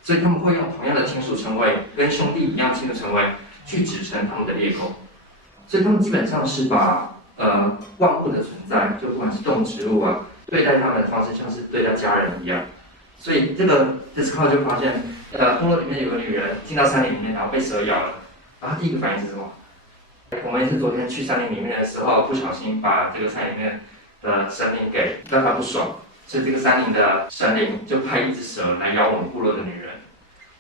所以他们会用同样的亲属称谓，跟兄弟一样亲属称谓去指称他们的猎狗。所以他们基本上是把万物的存在，就不管是动植物啊，对待他们的方式像是对待家人一样。所以这个 Discord 就发现，部落里面有个女人进到山林里面，然后被蛇咬了，然后第一个反应是什么？我们也是昨天去山林里面的时候，不小心把这个山里面的神灵给让她不爽，所以这个山林的神灵就派一只蛇来咬我们部落的女人。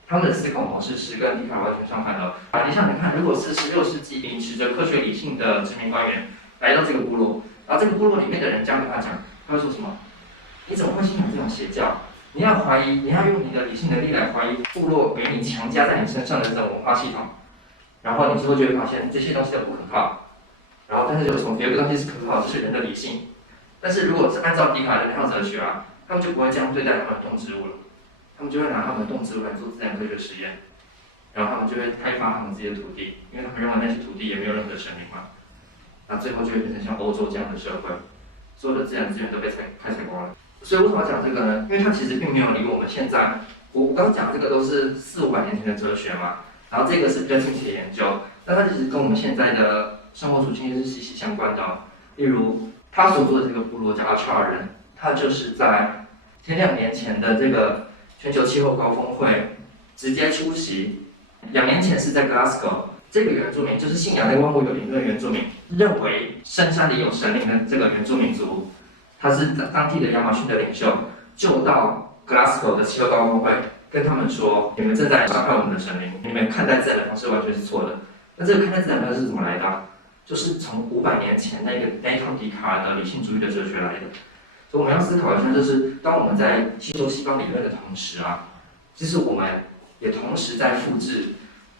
他们的思考模式是跟笛卡尔完全相反的。你想想看，如果是16世纪秉持着科学理性的殖民官员来到这个部落，然后这个部落里面的人这样跟他讲，他会说什么？你怎么会信仰这种邪教？你要怀疑，你要用你的理性能力来怀疑部落给你强加在你身上的这种文化系统，然后你之后就会发现这些东西都不可靠。然后，但是有一个东西是可靠，就是人的理性。但是如果是按照笛卡尔的那套哲学啊，他们就不会这样对待他们的动植物了，他们就会拿他们的动植物来做自然科学实验，然后他们就会开发他们自己的土地，因为他们认为那些土地也没有任何的神灵嘛。那最后就会变成像欧洲这样的社会，所有的自然资源都被开采光了。所以为什么要讲这个呢？因为它其实并没有离我们现在，我刚讲这个都是400-500年前的哲学嘛，然后这个是比较近期的研究，那它其实跟我们现在的生活处境是息息相关的哦。例如他所做的这个部落叫阿恰尔人，他就是在前2年前的这个全球气候高峰会直接出席，2年前是在 Glasgow， 这个原住民就是信仰那个万物有灵的原住民，认为深山里有神灵的这个原住民族。他是当地的亚马逊的领袖，就到 Glasgow 的气候高峰会，跟他们说：你们正在伤害我们的神灵，你们看待自然的方式完全是错的。那这个看待自然的方式是怎么来的？就是从500年前那一套笛卡尔的理性主义的哲学来的。所以我们要思考一下，就是当我们在吸收西方理论的同时啊，其实我们也同时在复制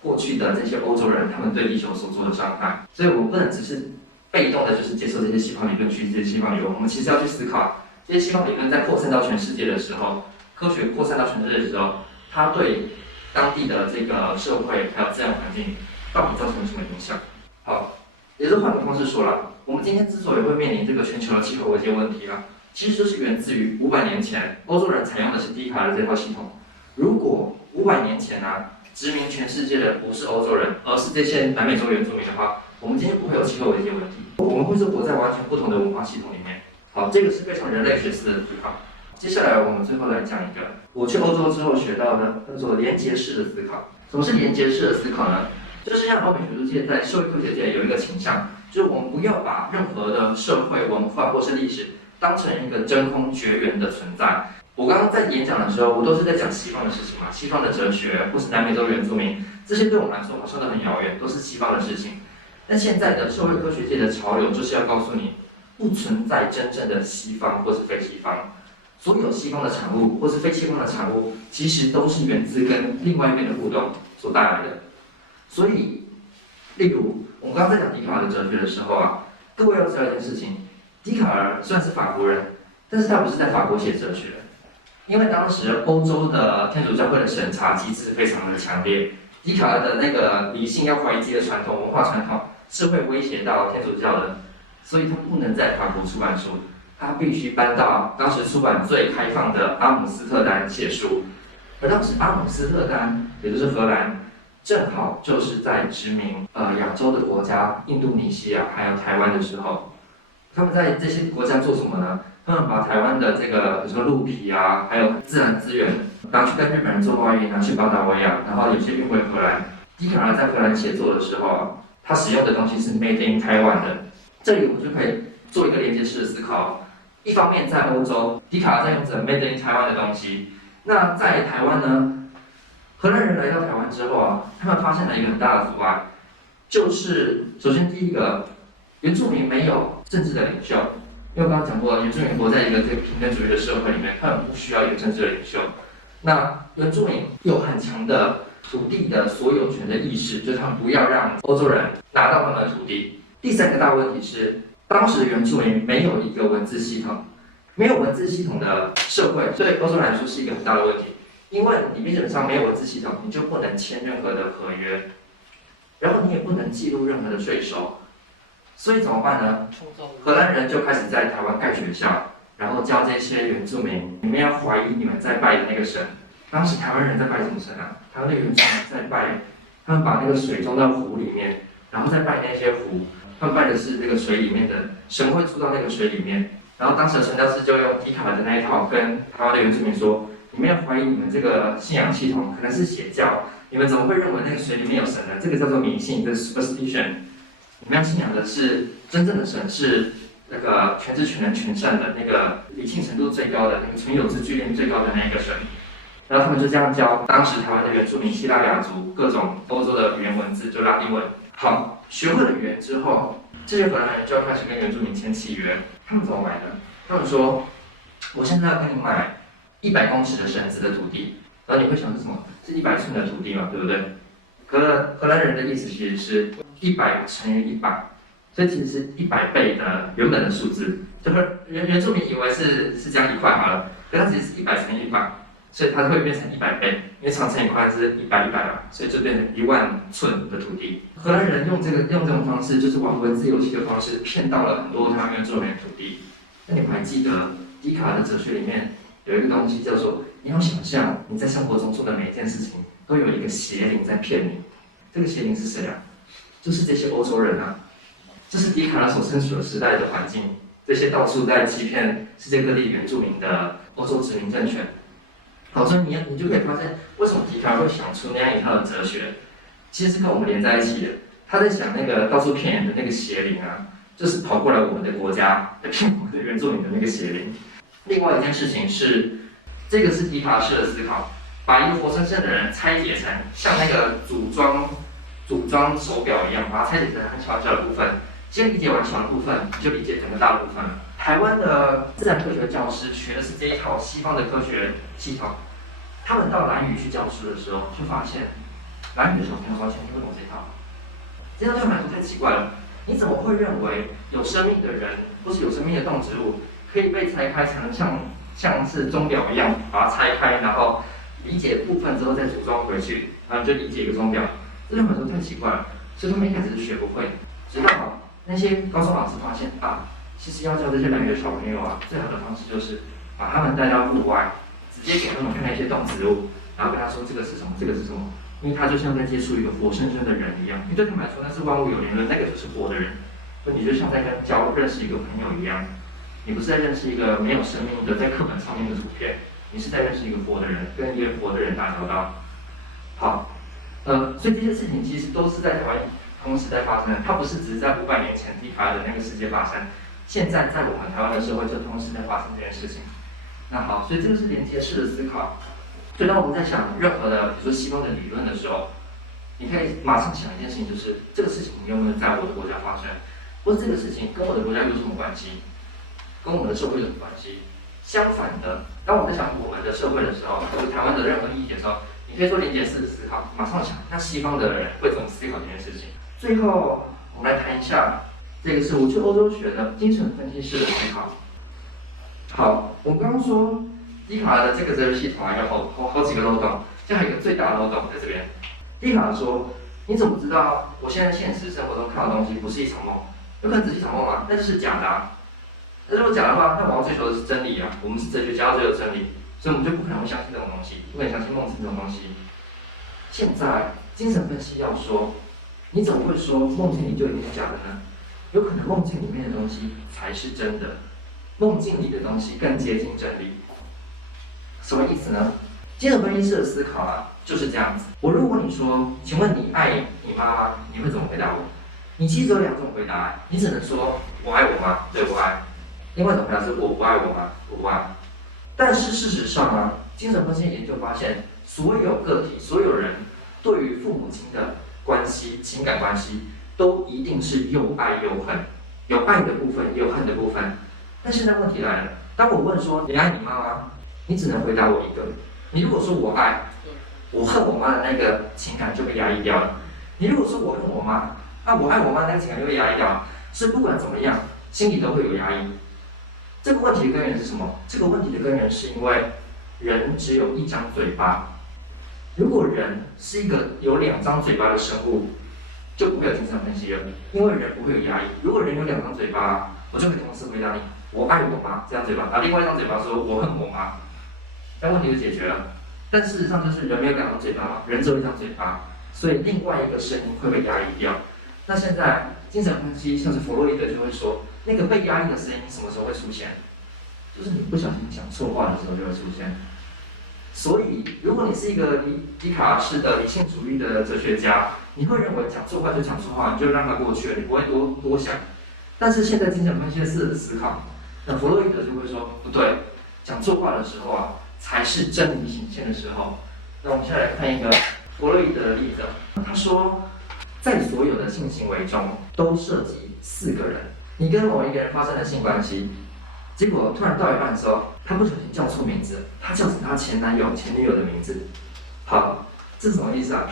过去的这些欧洲人他们对地球所做的伤害。所以我们不能只是被动的就是接受这些西方理论，去这些西方理论，我们其实要去思考，这些西方理论在扩散到全世界的时候，科学扩散到全世界的时候，它对当地的这个社会还有自然环境到底造成了什么影响？好，也是换个方式说了，我们今天之所以会面临这个全球的气候危机问题啊，其实就是源自于500年前欧洲人采用的是笛卡尔的这套系统。如果500年前啊，殖民全世界的不是欧洲人，而是这些南美洲原住民的话，我们今天不会有气候危机问题，我们会是活在完全不同的文化系统里面。好，这个是非常人类学式的思考。接下来我们最后来讲一个我去欧洲之后学到的叫做连结式的思考。什么是连结式的思考呢？就是像欧美学术界在社会科学界有一个倾向，就是我们不要把任何的社会文化或是历史当成一个真空绝缘的存在。我刚刚在演讲的时候，我都是在讲西方的事情嘛，西方的哲学或是南美洲原住民，这些对我们来说好像都很遥远，都是西方的事情。但现在的社会科学界的潮流就是要告诉你，不存在真正的西方或是非西方，所有西方的产物或是非西方的产物，其实都是源自跟另外一边的互动所带来的。所以，例如我们刚刚在讲笛卡尔的哲学的时候啊，各位要知道一件事情，笛卡尔虽然是法国人，但是他不是在法国写哲学。因为当时欧洲的天主教会的审查机制非常的强烈，笛卡尔的那个理性要怀疑自己的传统文化传统是会威胁到天主教的，所以他不能在法国出版书，他必须搬到当时出版最开放的阿姆斯特丹写书。而当时阿姆斯特丹，也就是荷兰，正好就是在殖民亚洲的国家印度尼西亚还有台湾的时候，他们在这些国家做什么呢？他们把台湾的这个什么鹿皮啊，还有自然资源，拿去跟日本人做贸易，拿去宝岛维亚，然后有些运回荷兰。笛卡尔在荷兰写作的时候啊，他使用的东西是 Made in Taiwan 的。这里我们就可以做一个连接式的思考。一方面在欧洲，笛卡尔在用着 Made in Taiwan 的东西。那在台湾呢，荷兰人来到台湾之后啊，他们发现了一个很大的阻碍，就是首先第一个，原住民没有政治的领袖。因为我刚刚讲过，原住民活在一个这个平等主义的社会里面，他们不需要一个政治的领袖。那原住民有很强的土地的所有权的意识，就是他们不要让欧洲人拿到他们的土地。第三个大问题是，当时的原住民没有一个文字系统，没有文字系统的社会，对欧洲人来说是一个很大的问题。因为你基本上没有文字系统，你就不能签任何的合约，然后你也不能记录任何的税收。所以怎么办呢？荷兰人就开始在台湾盖学校，然后教这些原住民，你们要怀疑你们在拜的那个神。当时台湾人在拜什么神啊？台湾的原住民在拜，他们把那个水装到湖里面，然后再拜那些湖，他们拜的是那个水里面的神会出到那个水里面。然后当时的传教士就用笛卡尔的那一套跟台湾的原住民说，你们要怀疑你们这个信仰系统可能是邪教，你们怎么会认为那个水里面有神呢？这个叫做迷信，这是 superstition。你们要信仰的是真正的神，是那个全知全能全善的那个理性程度最高的、那个存有之具量最高的那个神。然后他们就这样教当时台湾的原住民希腊雅族各种欧洲的语言文字，就拉丁文。好，学会了语言之后，这些荷兰人就要开始跟原住民签契约。他们怎么买呢？他们说，我现在要跟你买100公尺的绳子的土地。然后你会想是什么？是100寸的土地嘛，对不对？荷兰人的意思其实是100乘以100，所以其实是100倍的原本的数字。就是原住民以为是这样1块好了，可它其实是100乘以100，所以它会变成100倍。因为长乘以宽是100嘛，所以就变成1万寸的土地。荷兰人用这种方式，就是玩文字游戏的方式，骗到了很多他们原住民的土地。那你们还记得笛卡尔的哲学里面有一个东西叫做，你要想象你在生活中做的每一件事情都有一个邪灵在骗你。这个邪灵是谁啊？就是这些欧洲人啊，这是笛卡尔所身处的时代的环境，这些到处在欺骗世界各地原住民的欧洲殖民政权。好，所以你就可以发现，为什么笛卡尔会想出那样一套的哲学，其实是跟我们连在一起的。他在想那个到处骗人的那个邪灵啊，就是跑过来我们的国家来骗我们的原住民的那个邪灵。另外一件事情是，这个是笛卡尔式的思考，把一个活生生的人拆解成像那个组装手表一样，把它拆解成很小的部分。先理解完小的部分，你就理解整个大部分了。台湾的自然科学教师学的是这一套西方的科学系统，他们到兰屿去教书的时候，就发现兰屿的小朋友完全听不懂这套。这套对我们来说太奇怪了，你怎么会认为有生命的人或是有生命的动植物可以被拆开成像是钟表一样，把它拆开，然后理解部分之后再组装回去，然后就理解一个钟表？这对我们来说太奇怪了，所以他们一开始是学不会。直到那些高中老师发现啊，其实要教这些兰屿的小朋友啊，最好的方式就是把他们带到户外，直接给他们看那些动植物，然后跟他说这个是什么，这个是什么，因为他就像在接触一个活生生的人一样。因为对他们来说那是万物有灵论，那个就是活的人。所以你就像在认识一个朋友一样，你不是在认识一个没有生命的在课本上面的图片，你是在认识一个活的人，跟一个活的人打交道。好，所以这些事情其实都是在台湾同时在发生的，它不是只是在500年前迪卡尔的那个世界发生，现在在我们台湾的社会就同时在发生这件事情。那好，所以这个是连接式的思考。所以当我们在想任何的，比如说西方的理论的时候，你可以马上想一件事情，就是这个事情有没有在我的国家发生，或者这个事情跟我的国家有什么关系，跟我们的社会有什么关系。相反的，当我们在想我们的社会的时候，或者台湾的任何议题的时候，你可以做连接式的思考，马上想，那西方的人会怎么思考这件事情。最后，我们来谈一下，这个是我去欧洲学的精神分析式的思考。好，我们刚刚说笛卡尔的这个哲学系统啊，有好几个漏洞，这还有一个最大的漏洞在这边。笛卡尔说，你怎么知道我现在现实生活中看到的东西不是一场梦？有可能只是一场梦吗？那就是假的啊。那如果假的话，那我要追求的是真理啊。我们是哲学家，要追求真理，所以我们就不可能会相信这种东西，不可能相信梦境这种东西。现在精神分析要说，你怎么会说梦境里就一定是假的呢？有可能梦境里面的东西才是真的，梦境里的东西更接近真理。什么意思呢？精神分析式的思考啊，就是这样子。我如果你说，请问你爱你妈妈，你会怎么回答我？你其实有2种回答，你只能说我爱我妈，对，我爱。另外一种回答是我不爱我妈，我不爱。但是事实上啊，精神分析研究发现，所有个体、所有人对于父母亲的关系、情感关系，都一定是又爱又恨，有爱的部分，也有恨的部分。但现在问题来了，当我问说你爱你妈妈，你只能回答我一个。你如果说我爱，我恨我妈的那个情感就被压抑掉了。你如果说我恨我妈，那我爱我妈那个情感就被压抑掉了。所以不管怎么样，心里都会有压抑。这个问题的根源是什么？这个问题的根源是因为人只有1张嘴巴。如果人是一个有2张嘴巴的生物，就不会有精神分析了，因为人不会有压抑。如果人有2张嘴巴，我就可以同时回答你，我爱我妈这张嘴巴，然后另外一张嘴巴说我恨我妈，那问题就解决了。但事实上就是人没有2张嘴巴嘛，人只有1张嘴巴，所以另外一个声音会被压抑掉。那现在精神分析像是弗洛伊德就会说，那个被压抑的声音什么时候会出现？就是你不小心讲错话的时候就会出现。所以，如果你是一个笛卡尔式的理性主义的哲学家，你会认为讲错话就讲错话，你就让它过去了，你不会多想。但是现在精神分析式的思考，那弗洛伊德就会说，不对，讲错话的时候啊，才是真理显现的时候。那我们现在来看一个弗洛伊德的例子，他说，在所有的性行为中都涉及4个人，你跟某一个人发生了性关系。结果突然到一半的时候，他不小心叫错名字，他叫成他前男友、前女友的名字。好，这是什么意思啊？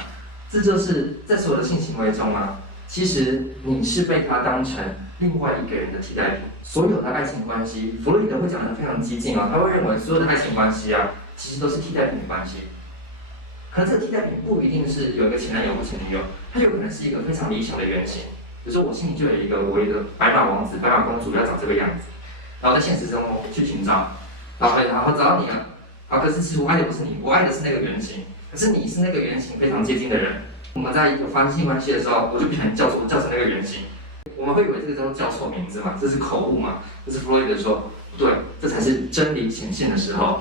这就是在所有的性行为中啊，其实你是被他当成另外一个人的替代品。所有的爱情关系，弗洛伊德会讲得非常激进啊，他会认为所有的爱情关系啊，其实都是替代品的关系。可这个替代品不一定是有一个前男友或前女友，它有可能是一个非常理想的原型。比如说我心里就有一个我的白马王子、白马公主要长这个样子。然后在现实中去寻找，然后找到你了，可是其实我爱的不是你，我爱的是那个原型，可是你是那个原型非常接近的人。我们在有发生性关系的时候，我就不小心叫成那个原型，我们会以为这个叫做叫错名字嘛，这是口误嘛，这是弗洛伊德说不对，这才是真理显现的时候，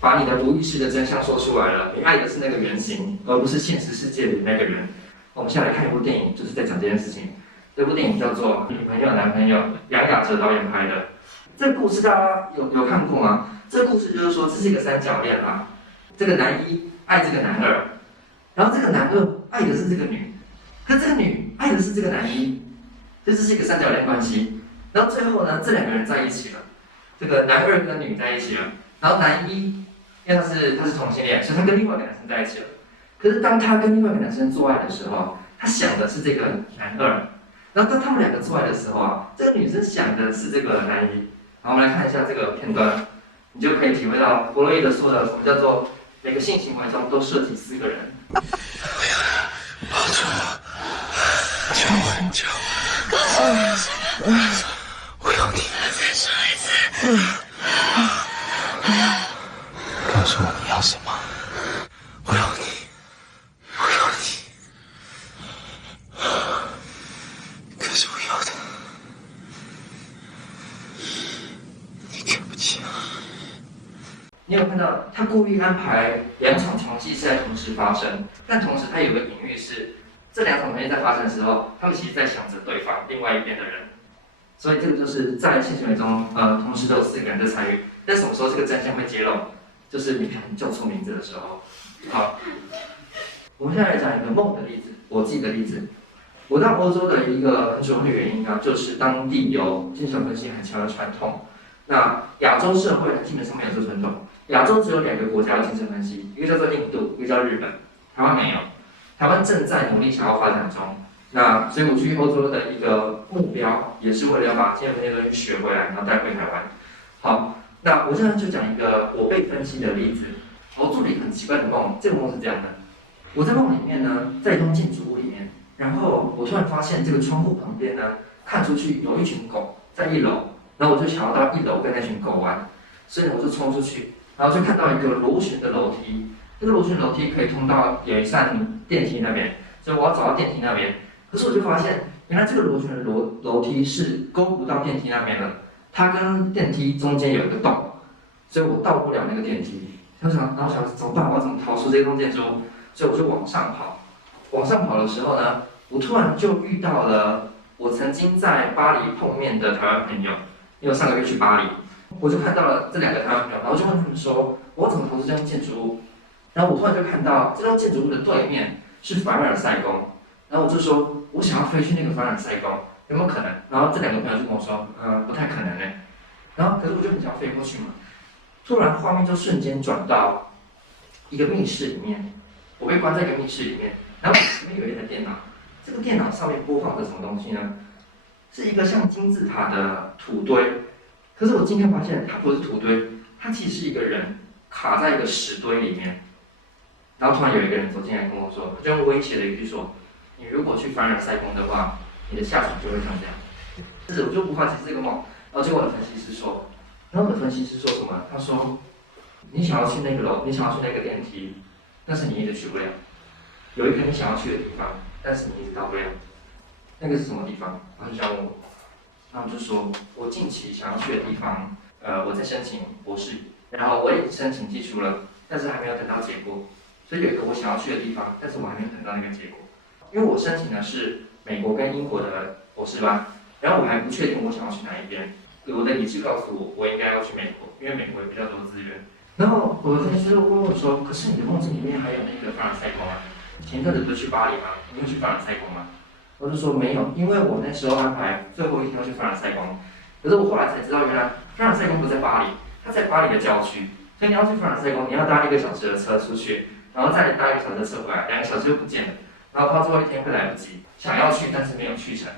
把你的无意识的真相说出来了，你爱的是那个原型，而不是现实世界里那个人。我们现在来看一部电影，就是在讲这件事情。这部电影叫做《女朋友男朋友》，杨雅哲导演拍的。这个故事大家有看过吗？这个故事就是说，这是一个3角恋啊。这个男1爱这个男2，然后这个男2爱的是这个女，可这个女爱的是这个男1，这是一个3角恋关系。然后最后呢，这2个人在一起了，这个男2跟女在一起了，然后男1因为他是同性恋，所以他跟另外一个男生在一起了。可是当他跟另外一个男生做爱的时候，他想的是这个男2。然后当他们2个做爱的时候啊，这个女生想的是这个男1。好，我们来看一下这个片段，你就可以体会到弗洛伊德说的什么叫做每个性行为中都涉及4个人。抱住我，求我很久。我要你。再说一次。告诉我你要什么？我要你。我要你。可是我要的，你给不起啊！你有看到他故意安排2场床戏是在同时发生，但同时他有个隐喻是，这2场床戏在发生的时候，他们其实在想着对方另外一边的人。所以这个就是在性行为中，同时都有4个人在参与。但什么时候这个真相会揭露？就是你可能叫错名字的时候。好，我们现在来讲一个梦的例子，我自己的例子。我到欧洲的一个很主要的原因呢，就是当地有精神分析很强的传统。那亚洲社会基本上没有这个传统。亚洲只有2个国家有精神分析，一个叫做印度，一个叫日本。台湾没有，台湾正在努力想要发展中。那所以我去欧洲的一个目标，也是为了要把精神分析的东西学回来，然后带回台湾。好，那我现在就讲一个我被分析的例子。我做了一个很奇怪的梦，这个梦是这样的：我在梦里面呢，在一栋建筑物里面，然后我突然发现这个窗户旁边呢，看出去有一群狗在1楼，然后我就想要到1楼跟那群狗玩，所以我就冲出去，然后就看到一个螺旋的楼梯，这个螺旋楼梯可以通到有一扇电梯那边，所以我要走到电梯那边。可是我就发现，原来这个螺旋的楼梯是勾不到电梯那边的，它跟电梯中间有一个洞，所以我到不了那个电梯。然后想怎么办？我要怎么逃出这栋建筑？所以我就往上跑。往上跑的时候呢，我突然就遇到了我曾经在巴黎碰面的台湾朋友，因为我上个月去巴黎，我就看到了这2个台湾朋友，然后就问他们说，我怎么逃出这栋建筑物？然后我突然就看到这栋建筑物的对面是凡尔赛宫，然后我就说，我想要飞去那个凡尔赛宫，有没有可能？然后这2个朋友就跟我说，不太可能哎。然后可是我就很想要飞过去嘛。突然画面就瞬间转到一个密室里面，我被关在一个密室里面，然后里面有一台电脑，这个电脑上面播放着什么东西呢？是一个像金字塔的土堆，可是我今天发现它不是土堆，它其实是一个人卡在一个石堆里面。然后突然有一个人走进来跟我说，他就用威胁的语气说：“你如果去凡尔赛宫的话，你的下场就会像这样。”是我就无法解释这个梦。然后结果我的分析师说。然后我的分析师说什么？他说：“你想要去那个楼，你想要去那个电梯，但是你一直去不了。有一个你想要去的地方，但是你一直到不了。那个是什么地方？”然后就想问我，然后我就说：“我近期想要去的地方，我在申请博士，然后我也申请寄出了，但是还没有等到结果。所以有一个我想要去的地方，但是我还没有等到那个结果。因为我申请的是美国跟英国的博士班，然后我还不确定我想要去哪一边。”我的理智告诉我，我应该要去美国，因为美国有比较多资源。然后我的分析师问我说：“可是你的梦境里面还有那个凡尔赛宫啊？前阵子不是去巴黎吗？你会去凡尔赛宫吗？”我就说没有，因为我那时候安排最后一天要去凡尔赛宫。可是我后来才知道，原来凡尔赛宫不在巴黎，它在巴黎的郊区。所以你要去凡尔赛宫，你要搭1个小时的车出去，然后再搭1个小时的车回来，2个小时就不见了。然后到最后一天会来不及，想要去但是没有去成。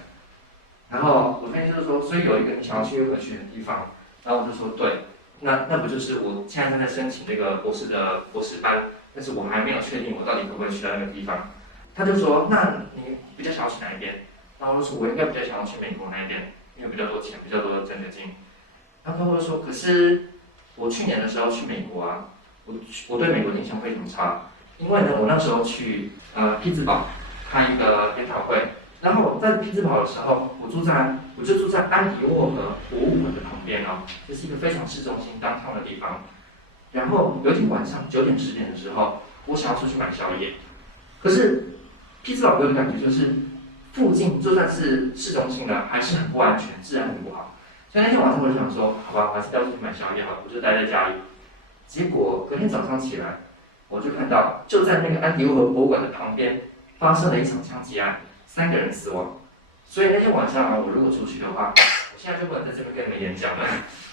然后我分析师说，所以有一个你想要去又可去的地方，然后我就说对，那不就是我现在正在申请这个博士班，但是我还没有确定我到底会不会去到那个地方。他就说，那你比较想要去哪一边？然后我就说，我应该比较想要去美国那边，因为比较多钱，比较多的奖学金。然后他就说，可是我去年的时候去美国啊，我对美国的印象非常差，因为呢，我那时候去匹兹堡开一个研讨会。然后我在匹兹堡的时候，我就住在安迪沃荷博物馆的旁边哦，这是一个非常市中心当趟的地方。然后有一天晚上9点10点的时候，我想要出去买宵夜，可是匹兹堡给我的感觉就是附近就算是市中心的，还是很不安全，治安很不好。所以那天晚上我就想说，好吧，我还是要出去买宵夜好了，我就待在家里。结果隔天早上起来，我就看到就在那个安迪沃荷博物馆的旁边发生了一场枪击案。3个人死亡，所以那天晚上啊，我如果出去的话，我现在就不能在这边跟你们演讲了，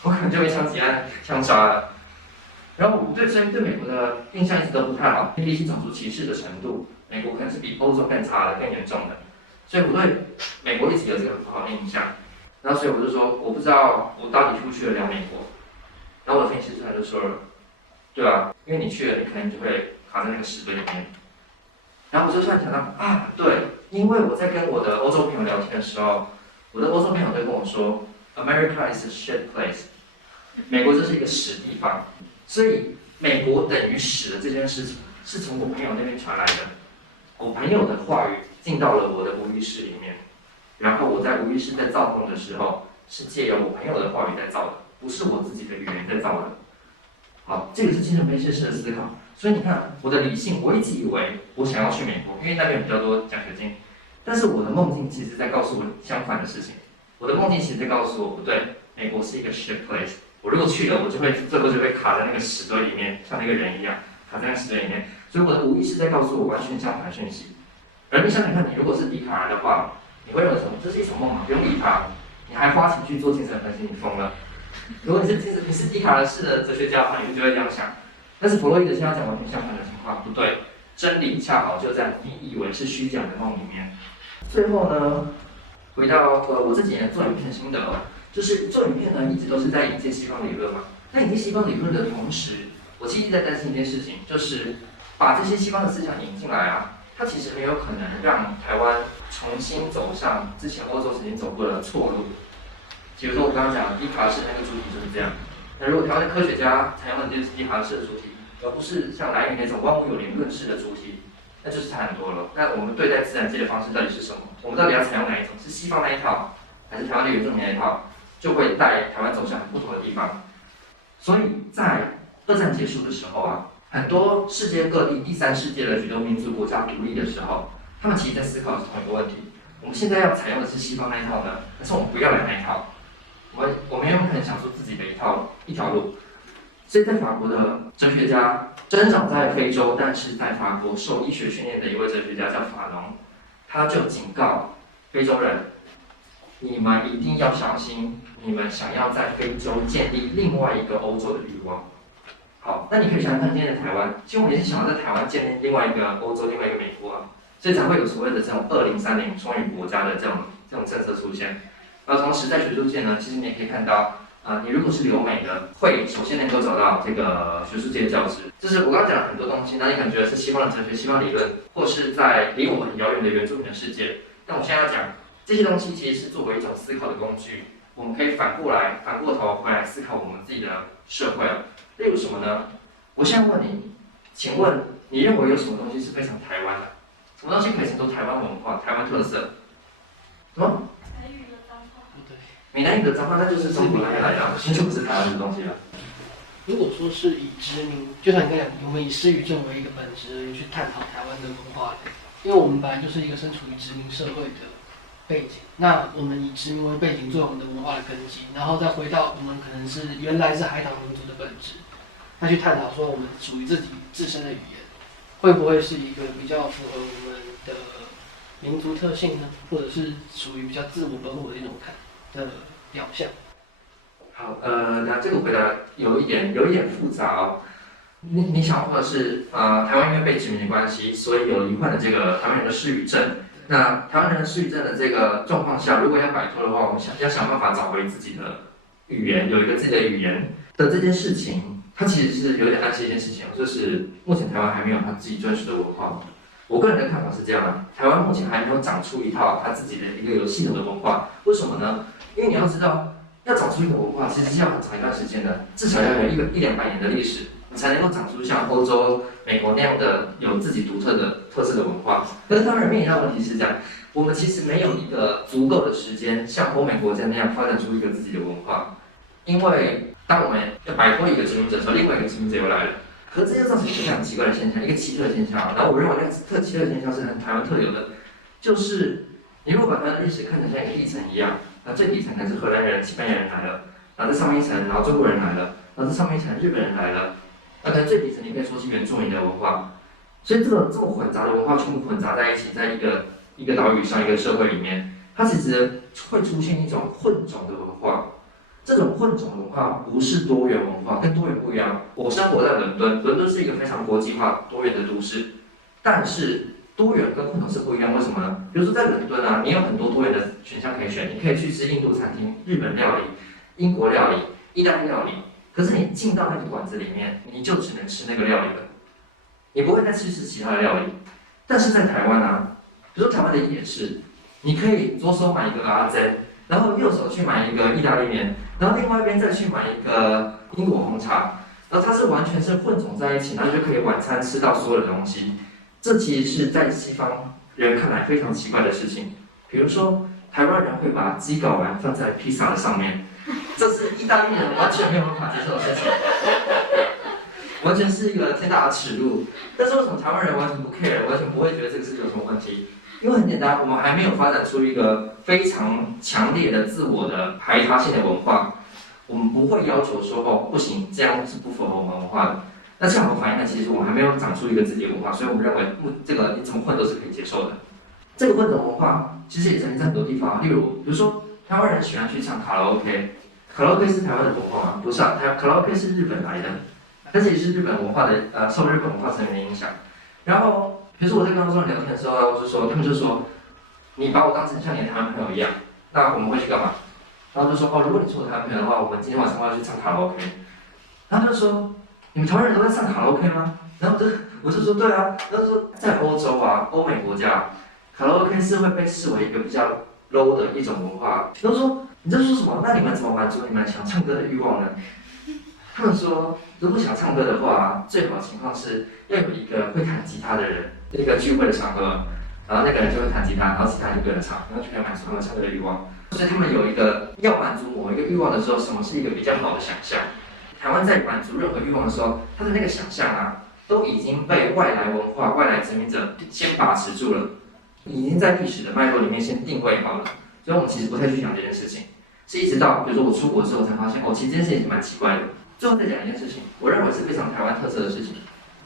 我可能就被枪击案枪杀了。然后我对美国的印象一直都不太好，比起种族歧视的程度，美国可能是比欧洲更差的、更严重的，所以我对美国一直有这个不好的印象。然后所以我就说，我不知道我到底出不去得了美国。然后我的分析师他就说了，对啊，因为你去了，你可能就会卡在那个石堆里面。然后我就突然想到啊，对，因为我在跟我的欧洲朋友聊天的时候，我的欧洲朋友都跟我说 ，America is a shit place， 美国就是一个屎地方，所以美国等于屎的这件事情是从我朋友那边传来的。我朋友的话语进到了我的无意识里面，然后我在无意识在造梦的时候，是借由我朋友的话语在造的，不是我自己的语言在造的。好，这个是精神分析式的思考。所以你看，我的理性，我一直以为我想要去美国，因为那边比较多奖学金。但是我的梦境其实在告诉我相反的事情。我的梦境其实在告诉我，不对，美国是一个 shit place。我如果去了，我就会最后就会卡在那个屎堆里面，像那个人一样卡在那个屎堆里面。所以我的无意识在告诉我完全相反的讯息。而你想想看，你如果是笛卡尔的话，你会认为什么？这是一场梦嘛，不用理它。你还花钱去做精神分析，你疯了。如果你是笛卡尔式的哲学家的话，你就会这样想。但是弗洛伊德现在讲完全相反的情况，不对，真理恰好就在你以为是虚假的梦里面。最后呢，回到我这几年做影片的心得，就是做影片呢一直都是在引进西方理论嘛。在引进西方理论的同时，我其实一直在担心一件事情，就是把这些西方的思想引进来啊，它其实很有可能让台湾重新走上之前欧洲曾经走过的错路。比如说我刚刚讲笛卡尔式那个主体就是这样。那如果台湾的科学家采用的就是笛卡尔式的主体，而不是像莱茵那种万物有灵论式的主体，那就是差很多了。那我们对待自然界的方式到底是什么？我们到底要采用哪一种？是西方那一套，还是台湾的原住民那一套？就会带台湾走向很不同的地方。所以在二战结束的时候啊，很多世界各地第三世界的许多民族国家独立的时候，他们其实在思考的是同一个问题：我们现在要采用的是西方那一套呢，还是我们不要的那一套？我们有没有可能想出自己的一条路？所以在法国的哲学家，生长在非洲，但是在法国受医学训练的一位哲学家叫法农，他就警告非洲人：你们一定要小心，你们想要在非洲建立另外一个欧洲的欲望。好，那你可以想想看，今天的台湾，其实我们也是想要在台湾建立另外一个欧洲，另外一个美国啊，所以才会有所谓的这种2030双语国家的这种政策出现。而同时在学术界呢，其实你也可以看到，你如果是留美的，会首先能够找到这个学术界的教职。就是我刚刚讲了很多东西，那你可能觉得是西方的哲学、西方理论，或是在离我们很遥远的原住民的世界。但我现在要讲这些东西，其实是作为一种思考的工具，我们可以反过头回来思考我们自己的社会啊。例如什么呢？我现在问你，请问你认为有什么东西是非常台湾的？什么东西可以称作台湾文化、台湾特色？什么？闽南语的脏话，那就是中国那边来的，新竹不是台湾的东西了。如果说是以殖民，就像你刚才讲，我们以失语症为一个本质去探讨台湾的文化，因为我们本来就是一个身处于殖民社会的背景，那我们以殖民为背景作为我们的文化的根基，然后再回到我们可能是原来是海岛民族的本质，那去探讨说我们属于自己自身的语言，会不会是一个比较符合我们的民族特性呢？或者是属于比较自我本我的一种的表象？好，那这个回答有一点复杂哦。你想说的是，台湾因为被殖民的关系，所以有罹患的这个台湾人的失语症。那台湾人的失语症的这个状况下，如果要摆脱的话，我们要想办法找回自己的语言，有一个自己的语言的这件事情，它其实是有点暗示一件事情，就是目前台湾还没有他自己专属的文化。我个人的看法是这样的，台湾目前还没有长出一套他自己的一个有系统的文化。为什么呢？因为你要知道，要长出一个文化，其实是要很长一段时间的，至少要有100-200年的历史，才能够长出像欧洲、美国那样的有自己独特的特色的文化。可是当然面临到问题是这样，我们其实没有一个足够的时间，像欧美国家那样发展出一个自己的文化。因为当我们要摆脱一个殖民者的时候，另外一个殖民者又来了。可是这就造成一个非常奇怪的现象，一个奇特的现象。然后我认为那个奇特的现象是很台湾特有的，就是你如果把它的历史看成像一个地层一样，那最底层可能是荷兰人、西班牙人来了，然后在上面一层，然后中国人来了，然后在上面一层日本人来了，那可能最底层你可以说是原住民的文化。所以这么混杂的文化全部混杂在一起，在一个岛屿上、一个社会里面，它其实会出现一种混种的文化。这种混种文化不是多元文化，跟多元不一样。我生活在伦敦，伦敦是一个非常国际化、多元的都市，但是多元跟混种是不一样。为什么呢？比如说在伦敦啊，你有很多多元的选项可以选，你可以去吃印度餐厅、日本料理、英国料理、意大利料理。可是你进到那个馆子里面，你就只能吃那个料理了，你不会再吃其他的料理。但是在台湾啊，比如说台湾的夜市，你可以左手买一个蚵仔，然后右手去买一个意大利面，然后另外一边再去买一个英国红茶，然后它是完全是混种在一起，然后就可以晚餐吃到所有的东西。这其实是在西方人看来非常奇怪的事情。比如说，台湾人会把鸡睾丸放在披萨的上面，这是意大利人完全没有办法接受的事情。完全是一个天大的耻辱。但是为什么台湾人完全不 care， 完全不会觉得这个是有什么问题？因为很简单，我们还没有发展出一个非常强烈的自我的排他性的文化。我们不会要求说哦不行，这样是不符合我们文化的。那恰好反映了，其实我们还没有长出一个自己的文化，所以我们认为这个你怎么混都是可以接受的。这个混种文化其实也呈现在很多地方，例如比如说台湾人喜欢去唱卡拉 OK， 卡拉 OK 是台湾的文化吗？不是啊，卡拉 OK 是日本来的，它其实是日本文化的受日本文化层面的影响。然后比如说我在跟他们聊天的时候，他们就说你把我当成像你的台湾朋友一样，那我们会去干嘛？然后就说哦，如果你是我台湾朋友的话，我们今天晚上要去唱卡拉 OK。然后他就说你们台湾人都在唱卡拉 OK 吗？然后我就说对啊。然后说在欧洲啊，欧美国家，卡拉 OK 是会被视为一个比较 low 的一种文化。然后说你在说什么？那你们怎么满足你们想唱歌的欲望呢？他们说如果想唱歌的话，最好的情况是要有一个会弹吉他的人，一个聚会的场合，然后那个人就会弹吉他，然后其他一个人唱，然后就可以满足他们唱歌的欲望。所以他们有一个要满足某一个欲望的时候，什么是一个比较好的想象？台湾在满足任何欲望的时候，他的那个想象啊，都已经被外来文化、外来殖民者先把持住了，已经在历史的脉络里面先定位好了。所以我们其实不太去想这件事情，是一直到比如说我出国之后才发现，哦，其实这件事情是蛮奇怪的。最后再讲一件事情，我认为是非常台湾特色的事情。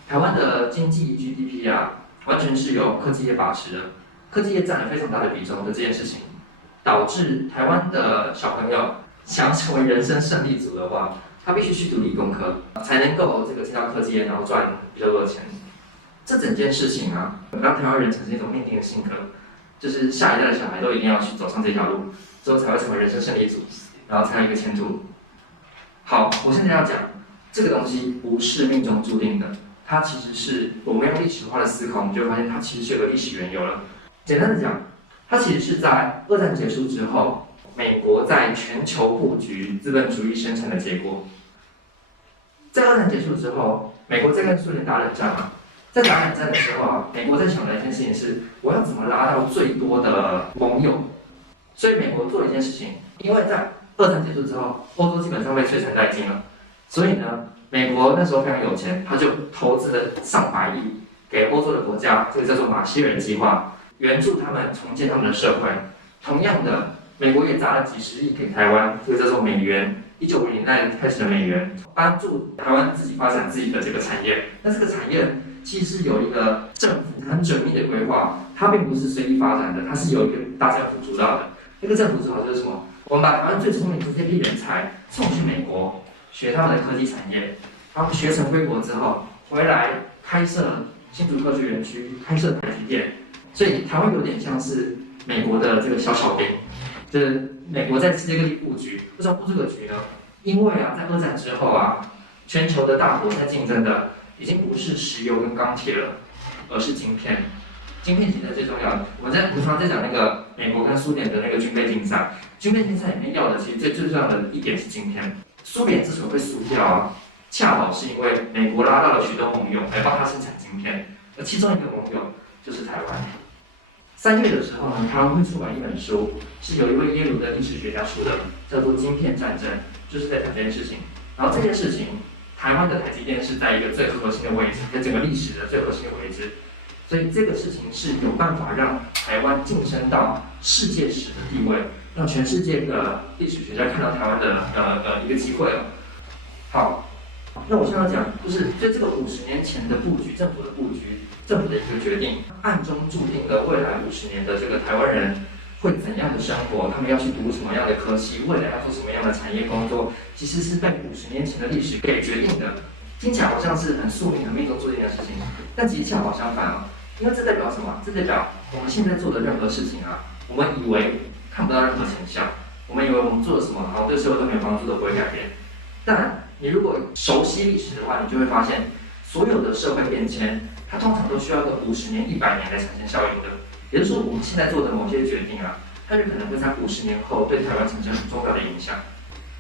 台湾的经济 GDP 啊，完全是由科技业把持的，科技业占了非常大的比重的这件事情。导致台湾的小朋友想要成为人生胜利组的话，他必须去读理工科，才能够进到科技业，然后赚比较多的钱。这整件事情啊，让台湾人产生一种命定的性格，就是下一代的小孩都一定要去走上这条路，之后才会成为人生胜利组，然后才有一个前途。好，我现在要讲这个东西不是命中注定的，它其实是我们用历史化的思考，我们就会发现它其实是有个历史缘由了。简单的讲，它其实是在二战结束之后，美国在全球布局资本主义生产的结果。在二战结束之后，美国在跟苏联打冷战嘛，在打冷战的时候啊，美国在想的一件事情是，我要怎么拉到最多的盟友。所以美国做了一件事情，因为在二战结束之后，欧洲基本上被摧残殆尽了，所以呢，美国那时候非常有钱，他就投资了上百亿给欧洲的国家，这个叫做马歇尔计划。援助他们重建他们的社会。同样的，美国也砸了几十亿给台湾，这个叫做美元。1950年代开始的美元，帮助台湾自己发展自己的这个产业。那这个产业其实是有一个政府很缜密的规划，它并不是随意发展的，它是有一个大政府主导的。那个政府主导就是什么？我们把台湾最聪明的这批人才送去美国，学他们的科技产业，他们学成归国之后，回来开设新竹科学园区，开设台积电。所以台湾有点像是美国的这个小小兵，就是美国在世界各地布局。为什么布这个局呢？因为啊，在二战之后啊，全球的大国在竞争的已经不是石油跟钢铁了，而是晶片。晶片竞争最重要的，我们常常在讲那个美国跟苏联的那个军备竞赛，军备竞赛里面要的其实最重要的一点是晶片。苏联之所以会输掉啊，恰好是因为美国拉到了许多盟友来帮他生产晶片，而其中一个盟友就是台湾。3月的时候呢，台湾会出版一本书，是有一位耶鲁的历史学家出的，叫做《晶片战争》，就是在谈这件事情。然后这件事情，台湾的台积电是在一个最核心的位置，在整个历史的最核心的位置，所以这个事情是有办法让台湾晋升到世界史的地位，让全世界的历史学家看到台湾的一个机会了。好，那我现在要讲，就是在这个50年前的布局，政府的布局。政府的一个决定，暗中注定了未来50年的这个台湾人会怎样的生活，他们要去读什么样的科系，未来要做什么样的产业工作，其实是被50年前的历史给决定的。听起来好像是很宿命、很命中注定的事情，但其实恰好相反啊，因为这代表什么？这代表我们现在做的任何事情啊，我们以为看不到任何成效，我们以为我们做了什么好对社会都没有帮助，都不会改变。但你如果熟悉历史的话，你就会发现，所有的社会变迁，它通常都需要个50年、100年来产生效应的。也就是说，我们现在做的某些决定啊，它有可能会在50年后对台湾产生很重要的影响。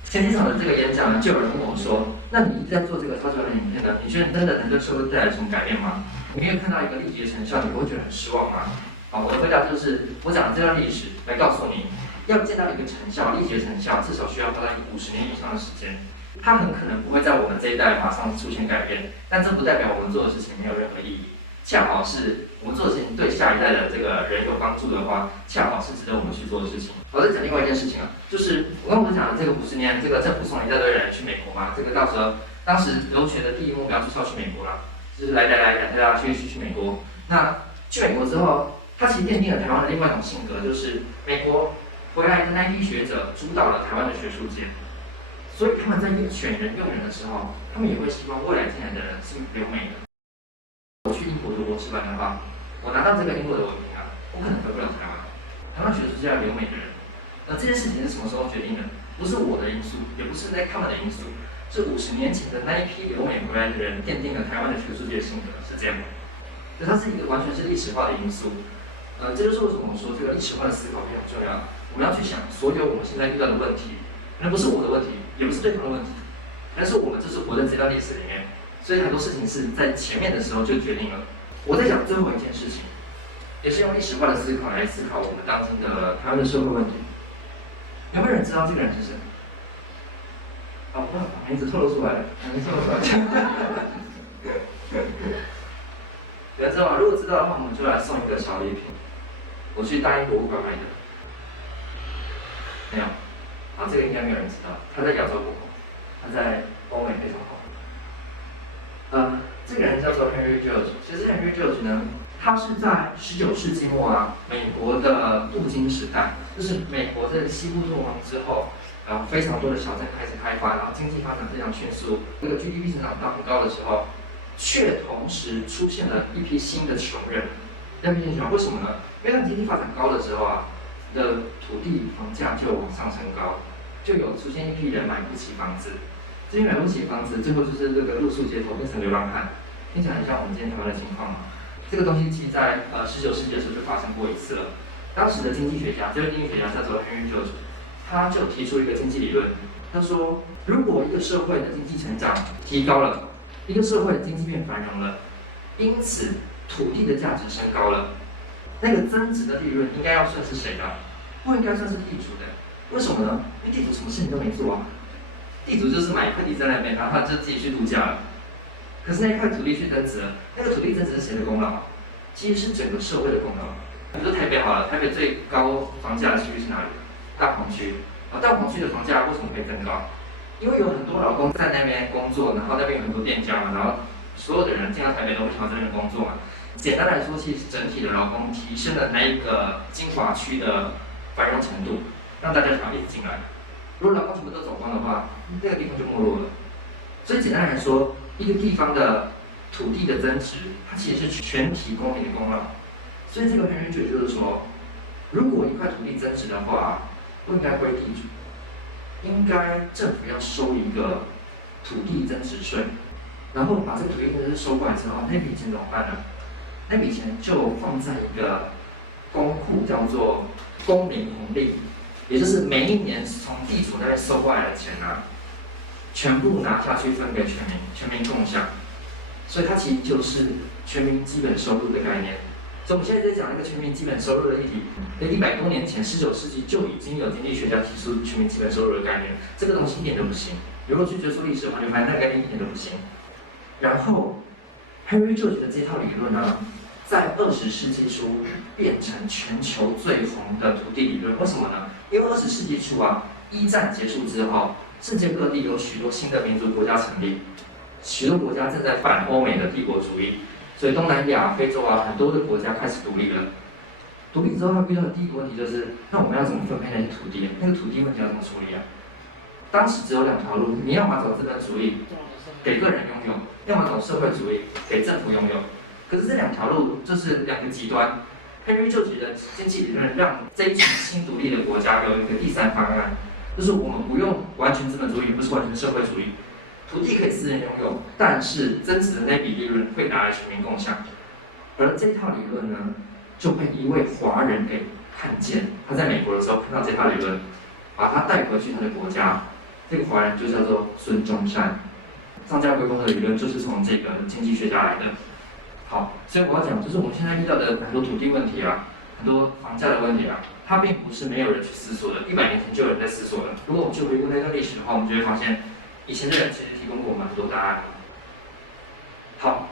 前几场的这个演讲呢，就有人问我说：“那你一直在做这个超级人影片呢？你觉得真的能对社会带来什么改变吗？你没有看到一个立即的成效，你不会觉得很失望吗？”好，我的回答就是，我讲的这段历史来告诉你，要见到一个成效，立即的成效，至少需要花到50年以上的时间。它很可能不会在我们这一代马上出现改变，但这不代表我们做的事情没有任何意义。恰好是我们做的事情对下一代的这个人有帮助的话，恰好是值得我们去做的事情。我再讲另外一件事情啊，就是我刚不是讲的这个50年，这个政府送了一大堆人去美国嘛，这个到时候当时留学的第一目标就是要去美国啦，就是来去美国。那去美国之后，他其实奠定了台湾的另外一种性格，就是美国回来的那一批学者主导了台湾的学术界，所以他们在选人用人的时候，他们也会希望未来进来的人是留美的。我去英国读博士班的话，我拿到这个英国的文凭啊，我可能回不了台湾。台湾学术界要留美的人，这件事情是什么时候决定的？不是我的因素，也不是那他们的因素，是50年前的那一批留美回来的人奠定了台湾的学术界的性格，是这样的。所以它是一个完全是历史化的因素。这就是为什么我说这个历史化的思考非常重要。我们要去想所有我们现在遇到的问题，可能不是我的问题，也不是对方的问题，但是我们就是活在这段历史里面，所以很多事情是在前面的时候就决定了。我在讲最后一件事情，也是用历史化的思考来思考我们当今的台湾的社会问题。有没有人知道这个人是谁？我把名字透露出来了，名字透露出来了。有人知道吗？如果知道的话，我们就来送一个小礼品。我去大英博物馆买的，没有。这个应该没有人知道，他在亚洲不红，他在欧美非常红。这个人叫做 Henry George。其实 Henry George 呢，他是在19世纪末美国的镀金时代，就是美国在西部拓荒之后，然后非常多的小镇开始开发，然后经济发展非常迅速，这个 GDP 增长到很高的时候。却同时出现了一批新的穷人，为什么呢？因为当经济发展高的时候的土地房价就往上升高，就有出现一批人买不起房子，这些买不起房子，最后就是这个露宿街头变成流浪汉，听起来很像我们今天台湾的情况嘛。这个东西其实在19世纪的时候就发生过一次了。当时的经济学家，这位经济学家叫做 Henry George， 他就提出一个经济理论，他说，如果一个社会的经济成长提高了，一个社会的经济变繁荣了，因此土地的价值升高了，那个增值的利润应该要算是谁的？不应该算是地主的。为什么呢？因为地主什么事情都没做啊，地主就是买一块地在那边，然后他就自己去度假了。可是那块土地去增值了，那个土地增值是谁的功劳？其实是整个社会的功劳。比如说台北好了，台北最高房价的区域是哪里？大同区。大同区的房价为什么可以增高？因为有很多劳工在那边工作，然后那边有很多店家嘛，然后所有的人进到台北都会想到这边工作嘛。简单来说，其实整体的劳工提升了那一个精华区的繁荣程度，让大家想要一直进来。如果劳工全部都走光的话，那个地方就没落了。所以简单来说，一个地方的土地的增值，它其实是全体公民的功劳。所以这个Henry George就是说，如果一块土地增值的话，不应该归地主。应该政府要收一个土地增值税，然后把这个土地增值税收过来之后，那笔钱怎么办呢？那笔钱就放在一个公库，叫做公民红利，也就是每一年从地主那边收过来的钱全部拿下去分给全民，全民共享。所以它其实就是全民基本收入的概念。所以我们现在在讲那个全民基本收入的议题，在100多年前，19世纪就已经有经济学家提出全民基本收入的概念，这个东西一点都不行。如果去追溯历史的话，就发现那个概念一点都不行。然后 Henry George 的这套理论在20世纪初变成全球最红的土地理论。为什么呢？因为20世纪初一战结束之后，世界各地有许多新的民族国家成立，许多国家正在反欧美的帝国主义。所以东南亚、非洲很多的国家开始独立了。独立之后，他遇到的第一个问题就是，那我们要怎么分配那些土地？那个土地问题要怎么处理当时只有2条路，你要么走资本主义，给个人拥有；要么走社会主义，给政府拥有。可是这2条路就是2个极端。Henry George的经济理论让这一群新独立的国家有一个第3方案，就是我们不用完全资本主义，不是完全社会主义。土地可以私人拥有，但是增值的那笔利润会拿来全民共享。而这套理论呢，就被一位华人给看见。他在美国的时候看到这套理论，把他带回去他的国家。这个华人就叫做孙中山。张家辉公的理论就是从这个经济学家来的。好，所以我要讲，就是我们现在遇到的很多土地问题很多房价的问题它并不是没有人去思索的，100年前就有人在思索了。如果我们去回顾那段历史的话，我们就会发现。以前的人其实提供过蛮多答案的。好，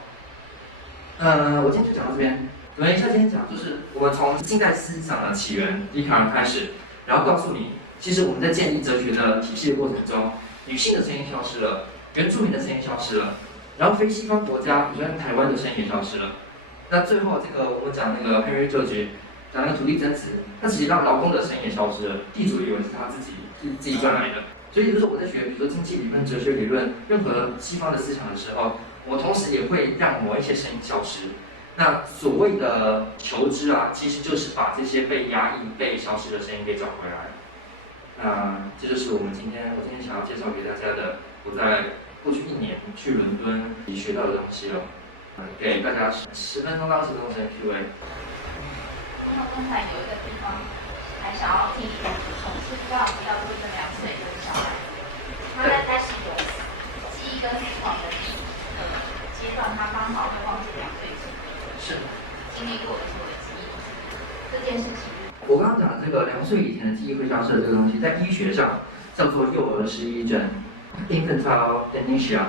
我今天就讲到这边。总而言之，今天讲就是我们从近代思想的起源笛卡尔开始，然后告诉你，其实我们在建立哲学的体系的过程中，女性的声音消失了，原住民的声音消失了，然后非西方国家，比如像台湾的声音也消失了。那最后这个我们讲那个佩瑞哲学，讲那个土地增值，它其实让劳工的声音也消失了，地主以为是他自己赚来的。所以就是我在学，比如说经济理论、哲学理论，任何西方的思想的时候，我同时也会让某一些声音消失。那所谓的求知啊，其实就是把这些被压抑、被消失的声音给找回来。那这就是我今天想要介绍给大家的，我在过去1年去伦敦学到的东西了。给大家10分钟到20分钟时间 Q&A。那刚才有一个地方还想要听一点补充，是不知道提到说一个2岁的小孩，他在开始有记忆跟思考的阶段，他刚好会忘记2岁前是经历过的所有的记忆这件事情。我刚刚讲的这个2岁以前的记忆会消失的这个东西，在医学上叫做幼儿失忆症 （infantile amnesia）。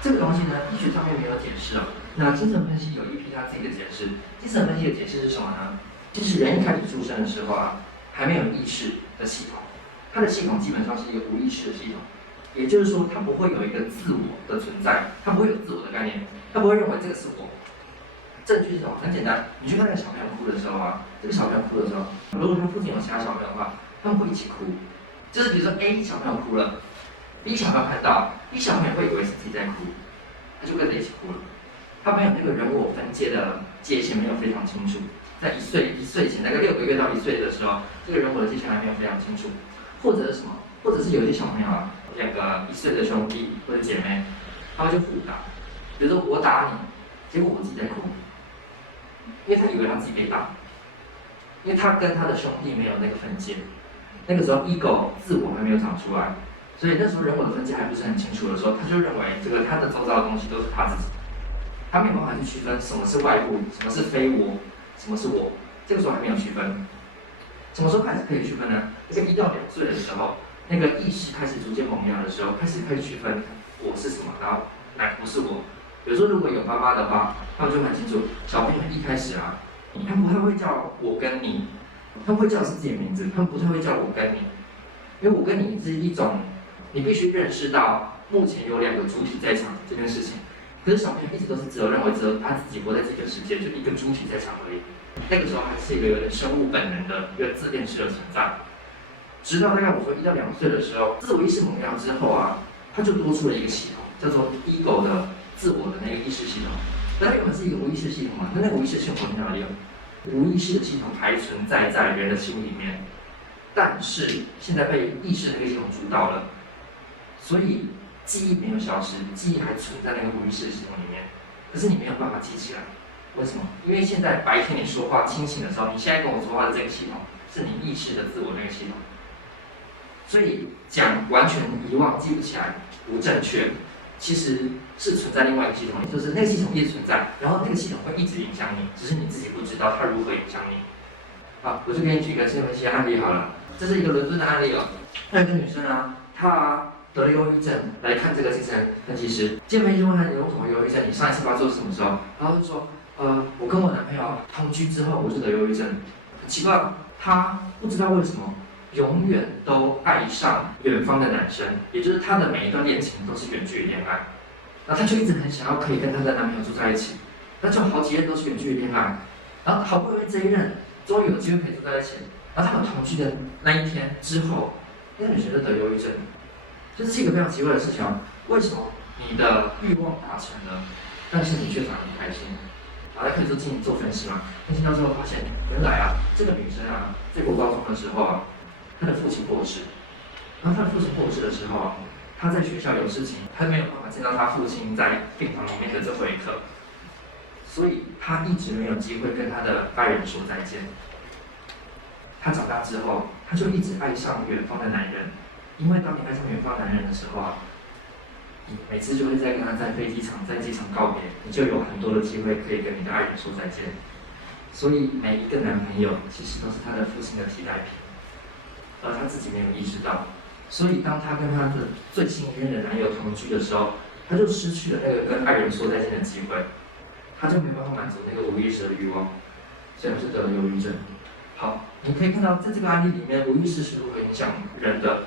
这个东西呢，医学上面没有解释哦。那精神分析有一批他自己的解释。精神分析的解释是什么呢？就是人一开始出生的时候啊，还没有意识的系统，它的系统基本上是一个无意识的系统，也就是说，它不会有一个自我的存在，它不会有自我的概念，它不会认为这个是我。证据是什么？很简单，你去看那个小朋友哭的时候啊，这个小朋友哭的时候，如果说附近有其他小朋友的话，他们会一起哭。就是比如说 A 小朋友哭了 ，B 小朋友看到 ，B 小朋友会以为是自己在哭，他就跟着一起哭了。他没有那个人我分界的界限没有非常清楚，在1岁前，大概6个月到1岁的时候，这个人我的界限还没有非常清楚，或者是什么？或者是有些小朋友啊，2个1岁的兄弟或者姐妹，他们就互打，比如说我打你，结果我自己在哭，因为他以为他自己被打，因为他跟他的兄弟没有那个分界，那个时候 ego 自我还没有长出来，所以那时候人我的分界还不是很清楚的时候，他就认为这个他的周遭的东西都是他自己。他没有办法去区分什么是外部，什么是非我，什么是我，这个时候还没有区分。什么时候开始可以区分呢？这个1到2岁的时候，那个意识开始逐渐萌芽的时候，开始区分我是什么，然后哪不是我。比如说，如果有爸爸的话，他们就很清楚，小朋友一开始啊，他不太会叫我跟你，他们会叫自己的名字，他们不太会叫我跟你，因为我跟你是一种，你必须认识到目前有2个主体在场这件事情。可是小朋友一直都是只有认为只有他自己活在自己的世界，就一个主体在场而已。那个时候还是一个有点生物本能的一个自恋式的存在。直到大概我说1到2岁的时候，自我意识萌芽之后啊，它就多出了一个系统，叫做 ego 的自我的那个意识系统。它原本是一个无意识系统嘛，那个无意识系统在哪里？无意识的系统还存在在人的心里面，但是现在被意识那个系统主导了，所以记忆没有消失，记忆还存在那个无意识的系统里面，可是你没有办法记起来。为什么？因为现在白天你说话清醒的时候，你现在跟我说话的这个系统是你意识的自我那个系统，所以讲完全遗忘记不起来不正确，其实是存在另外一个系统里，就是那个系统一直存在，然后那个系统会一直影响你，只是你自己不知道它如何影响你。好，我就给你举一个新闻系案例好了，这是一个伦敦的案例哦，那有个女生啊，她得了忧郁症，来看这个精神分析师。精神分析师问她你有什么忧郁症？你上一次发作是什么时候？然后就说，我跟我男朋友同居之后我就得忧郁症。很奇怪，她不知道为什么永远都爱上远方的男生，也就是她的每一段恋情都是远距离恋爱。然后她就一直很想要可以跟她的男朋友住在一起，那就好几任都是远距离恋爱。然后好不容易这一任终于有机会可以住在一起，然后他们同居的那一天之后，那个女生就得忧郁症。这是一个非常奇怪的事情哦。为什么你的欲望达成了，但是你却反而不开心？然后他可以做进行做分析嘛？分析到之后发现，原来啊，这个女生啊，在国高中的时候啊，她的父亲过世。然后她的父亲过世的时候啊，她在学校有事情，她没有办法见到她父亲在病房里面的最后一刻，所以她一直没有机会跟她的爱人说再见。她长大之后，她就一直爱上远方的男人。因为当你爱上远方男人的时候啊，你每次就会再跟他在飞机场、在机场告别，你就有很多的机会可以跟你的爱人说再见。所以每一个男朋友其实都是他的父亲的替代品，而他自己没有意识到。所以当他跟他的最信任的男友同居的时候，他就失去了那个跟爱人说再见的机会，他就没办法满足那个无意识的欲望，所以他是得了忧郁症。好，你可以看到在这个案例里面，无意识是如何影响人的。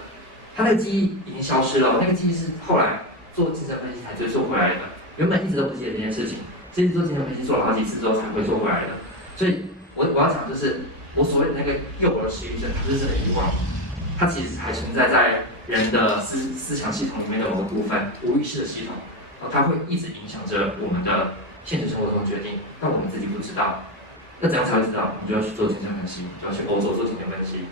他那个记忆已经消失了，那个记忆是后来做精神分析才追溯回来的，原本一直都不记得这件事情，这次做精神分析做了好几次之后才回溯回来的。所以我要讲的就是我所谓的那个幼儿失忆症，它就是这个遗忘，它其实还存在在人的思想系统里面的某个部分，无意识的系统，它会一直影响着我们的现实生活中的决定，但我们自己不知道。那怎样才会知道？你就要去做精神分析，就要去欧洲做精神分析。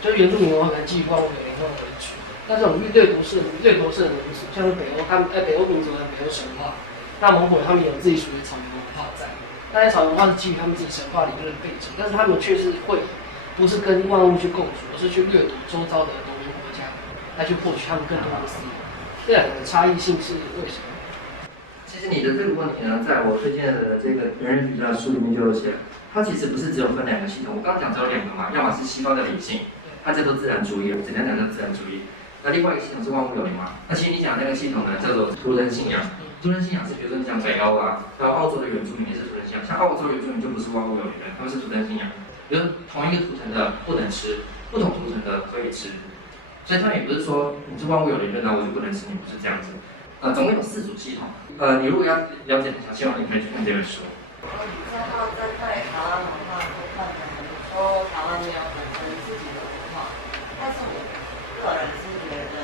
就是原住民文化可能基于万物有灵为主，那这种掠夺式的民俗，像是北欧民族的北欧神话，那蒙古人他们有自己属于草原文化在，但是草原文化是基于他们自己神话理论的背景，但是他们却是会不是跟万物去共处，而是去掠夺周遭的农民国家，来去获取他们更多的资源。这两个差异性是为什么？其实你的这个问题呢，在我推荐的这个人人瑜伽书里面就有写，它其实不是只有分两个系统，我刚刚讲只有两个嘛，要么是西方的理性，它叫做自然主义，简单讲叫自然主义。那另外一个系统是万物有灵嘛？那其实你讲那个系统呢，叫做图人信仰。图人信仰是比如说你讲北欧啊，还有澳洲的原住民也是图人信仰，像澳洲原住民就不是万物有灵人，他们是图人信仰。比如同一个图腾的不能吃，不同图腾的可以吃，所以他们也不是说你是万物有灵人，那我就不能吃你，不是这样子。总共有4组系统。你如果要了解很详细的话，你可以去看这本书。之后针对台湾文化部分呢，你说台湾没有本身自己的文化，但是我个人是觉得，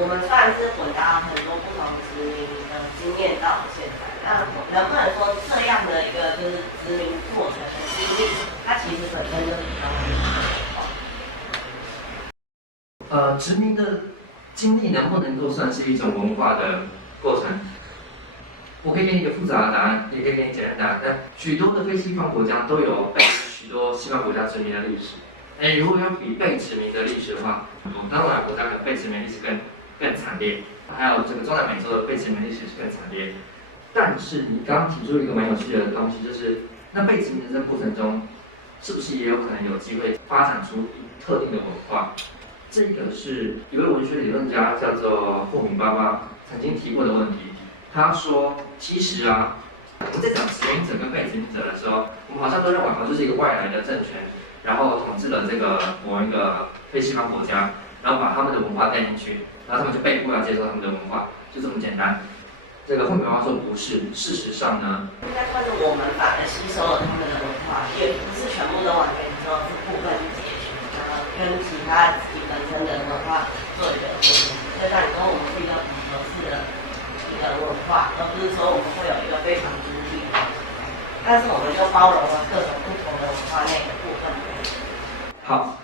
我们算是混搭很多不同殖民的经验到现在。那能不能说这样的一个就是殖民过程的经历，它其实本身就是台湾的文化？殖民的经历能不能够算是一种文化的过程？我可以给你一个复杂的答案，也可以给你简单的答案。但许多的非西方国家都有被许多西方国家殖民的历史。如果要比被殖民的历史的话，当然国家可能被殖民历史更惨烈，还有这个中南美洲的被殖民历史是更惨烈。但是你刚刚提出一个蛮有趣的东西，就是那被殖民的这个过程中，是不是也有可能有机会发展出特定的文化？这个是一位文学理论家叫做霍米巴巴曾经提过的问题。他说，其实啊，我们在讲殖民者跟被殖民者的时候，我们好像都认为好像就是一个外来的政权，然后统治了这个某一个非西方国家，然后把他们的文化带进去，然后他们就被迫要接受他们的文化，就这么简单。这个霍米巴巴说不是，事实上呢，应该算是我们反而吸收了他们的文化，也不是全部都完全吸收，是部分去截取，然后跟其他自己本身的文化做一个混合，就让你说我们是一个混合式的一个文化，而不是说我们会有一个非常独立的，但是我们就包容了各种不同的文化内的部分。好，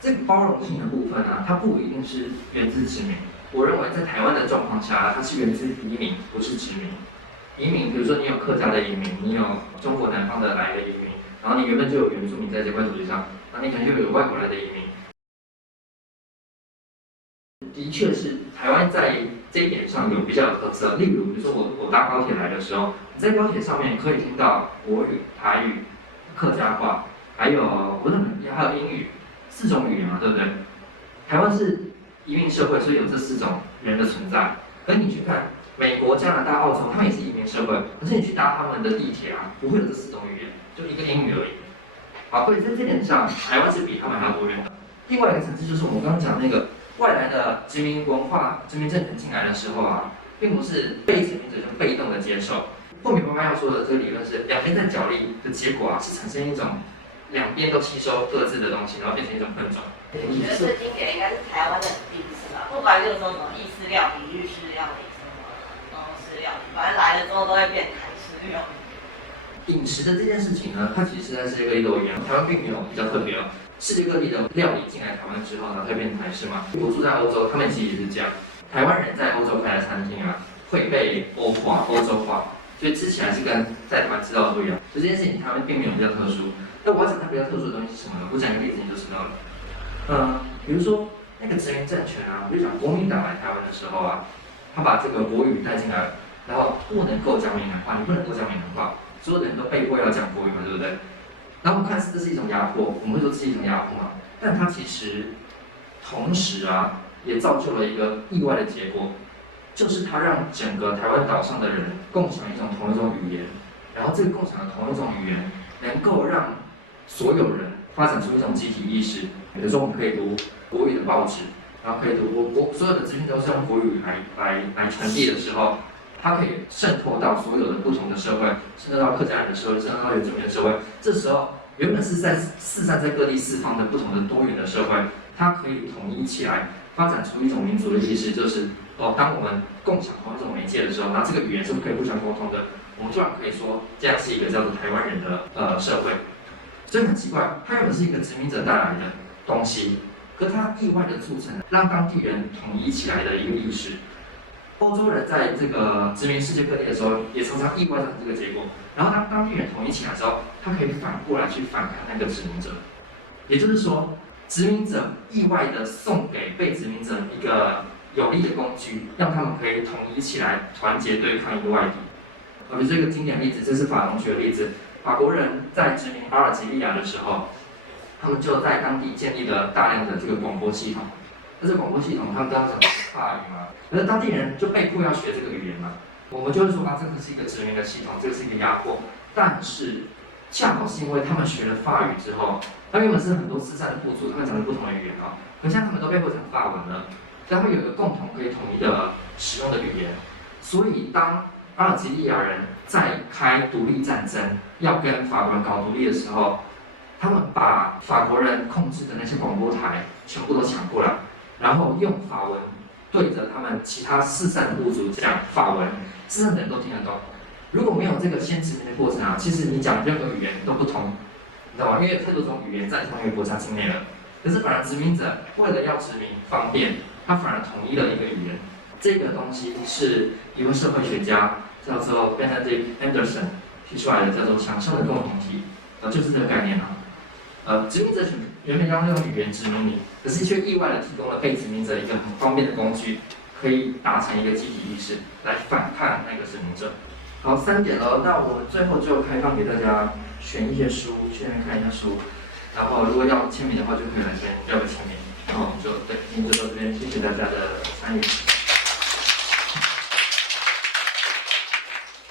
这个包容性的部分啊，它不一定是源自殖民。我认为在台湾的状况下，它是源自移民，不是殖民。移民，比如说你有客家的移民，你有中国南方的来的移民，然后你原本就有原住民在这块土地上，那你可能又有外国来的移民。的确是台湾在这一点上有比较有特色，例如，比如说我搭高铁来的时候，你在高铁上面可以听到国语、台语、客家话，还有英语，4种语言嘛，对不对？台湾是移民社会，所以有这4种人的存在。而你去看美国、加拿大、澳洲，他们也是移民社会，可是你去搭他们的地铁啊，不会有这4种语言，就一个英语而已。好，所以在这点上，台湾是比他们还要多元的。另外一个层次就是我们刚刚讲那个外来的殖民文化、殖民政权进来的时候啊，并不是被殖民者就被动的接受。霍米巴巴要说的这个理论是，两边在角力的结果啊，是产生一种两边都吸收各自的东西，然后变成一种混种。我觉得最经典应该是台湾的饮食吧，不管就是说什么意式料理、日式料理、什么欧式料理，反正来了之后都会变台式料理。饮食的这件事情呢，它其实在世界各地都一样，台湾并没有比较特别哦。世界各地的料理进来台湾之后呢，它会变台式嘛。我住在欧洲，他们其实也是这样。台湾人在欧洲开的餐厅啊，会被欧化、欧洲化，所以吃起来是跟在台湾吃到的不一样。所以这件事情台湾并没有比较特殊。那我要讲它比较特殊的东西是什么呢？我讲一个例子你就知道了。比如说那个殖民政权啊，我就讲国民党来台湾的时候啊，他把这个国语带进来，然后不能够讲闽南话，你不能够讲闽南话，所有的人都被迫要讲国语嘛，对不对？然后看似这是一种压迫，我们会说这是一种压迫嘛，但它其实同时啊，也造就了一个意外的结果，就是它让整个台湾岛上的人共享同一种语言，然后这个共享的同一种语言，能够让所有人发展出一种集体意识。比如说，我们可以读国语的报纸，然后可以读所有的资讯都是用国语来传递的时候，它可以渗透到所有的不同的社会，渗透到客家人的社会，渗透到原住民的社会。这时候，原本是四散在各地四方的不同的多元的社会，它可以统一起来，发展出一种民族的意识，就是当我们共享同一种媒介的时候，那这个语言是可以互相沟通的。我们突然可以说，这样是一个叫做台湾人的社会。所以很奇怪，它原本是一个殖民者带来的东西，可它意外的促成让当地人统一起来的一个意识。欧洲人在这个殖民世界各地的时候，也常常意外造成这个结果。然后当当地人统一起来之后，他可以反过来去反抗那个殖民者。也就是说，殖民者意外的送给被殖民者一个有力的工具，让他们可以统一起来，团结对抗一个外敌。比如这个经典例子，这是法农学的例子。法国人在殖民阿尔及利亚的时候，他们就在当地建立了大量的这个广播系统。那这广播系统，他们当时讲法语嘛，可是当地人就被迫要学这个语言嘛。我们就会说啊，这个是一个殖民的系统，这个是一个压迫。但是恰好是因为他们学了法语之后，他原本是很多四散的部族，他们讲的不同的语言哦，可现在他们都被迫讲法文了，所以他们有一个共同可以统一的使用的语言。所以当阿尔及利亚人在开独立战争，要跟法国人搞独立的时候，他们把法国人控制的那些广播台全部都抢过来，然后用法文对着他们其他四散的部族讲法文，四散的人都听得懂。如果没有这个先殖民的过程啊，其实你讲任何语言都不通，你知道吗？因为有太多种语言在同一个国家境内了。可是反而殖民者为了要殖民方便，他反而统一了一个语言。这个东西是一位社会学家叫做 Benedict Anderson 提出来的，叫做想象的共同体，就是这个概念啊。殖民者原本要用语言殖民你，可是却意外的提供了被殖民者一个很方便的工具，可以达成一个集体意识来反抗那个殖民者。好，3点了，那我们最后就开放给大家选一些书，去那边看一下书，然后如果要签名的话，就可以来这边要个签名，然后我们就今天就到这边，谢谢大家的参与。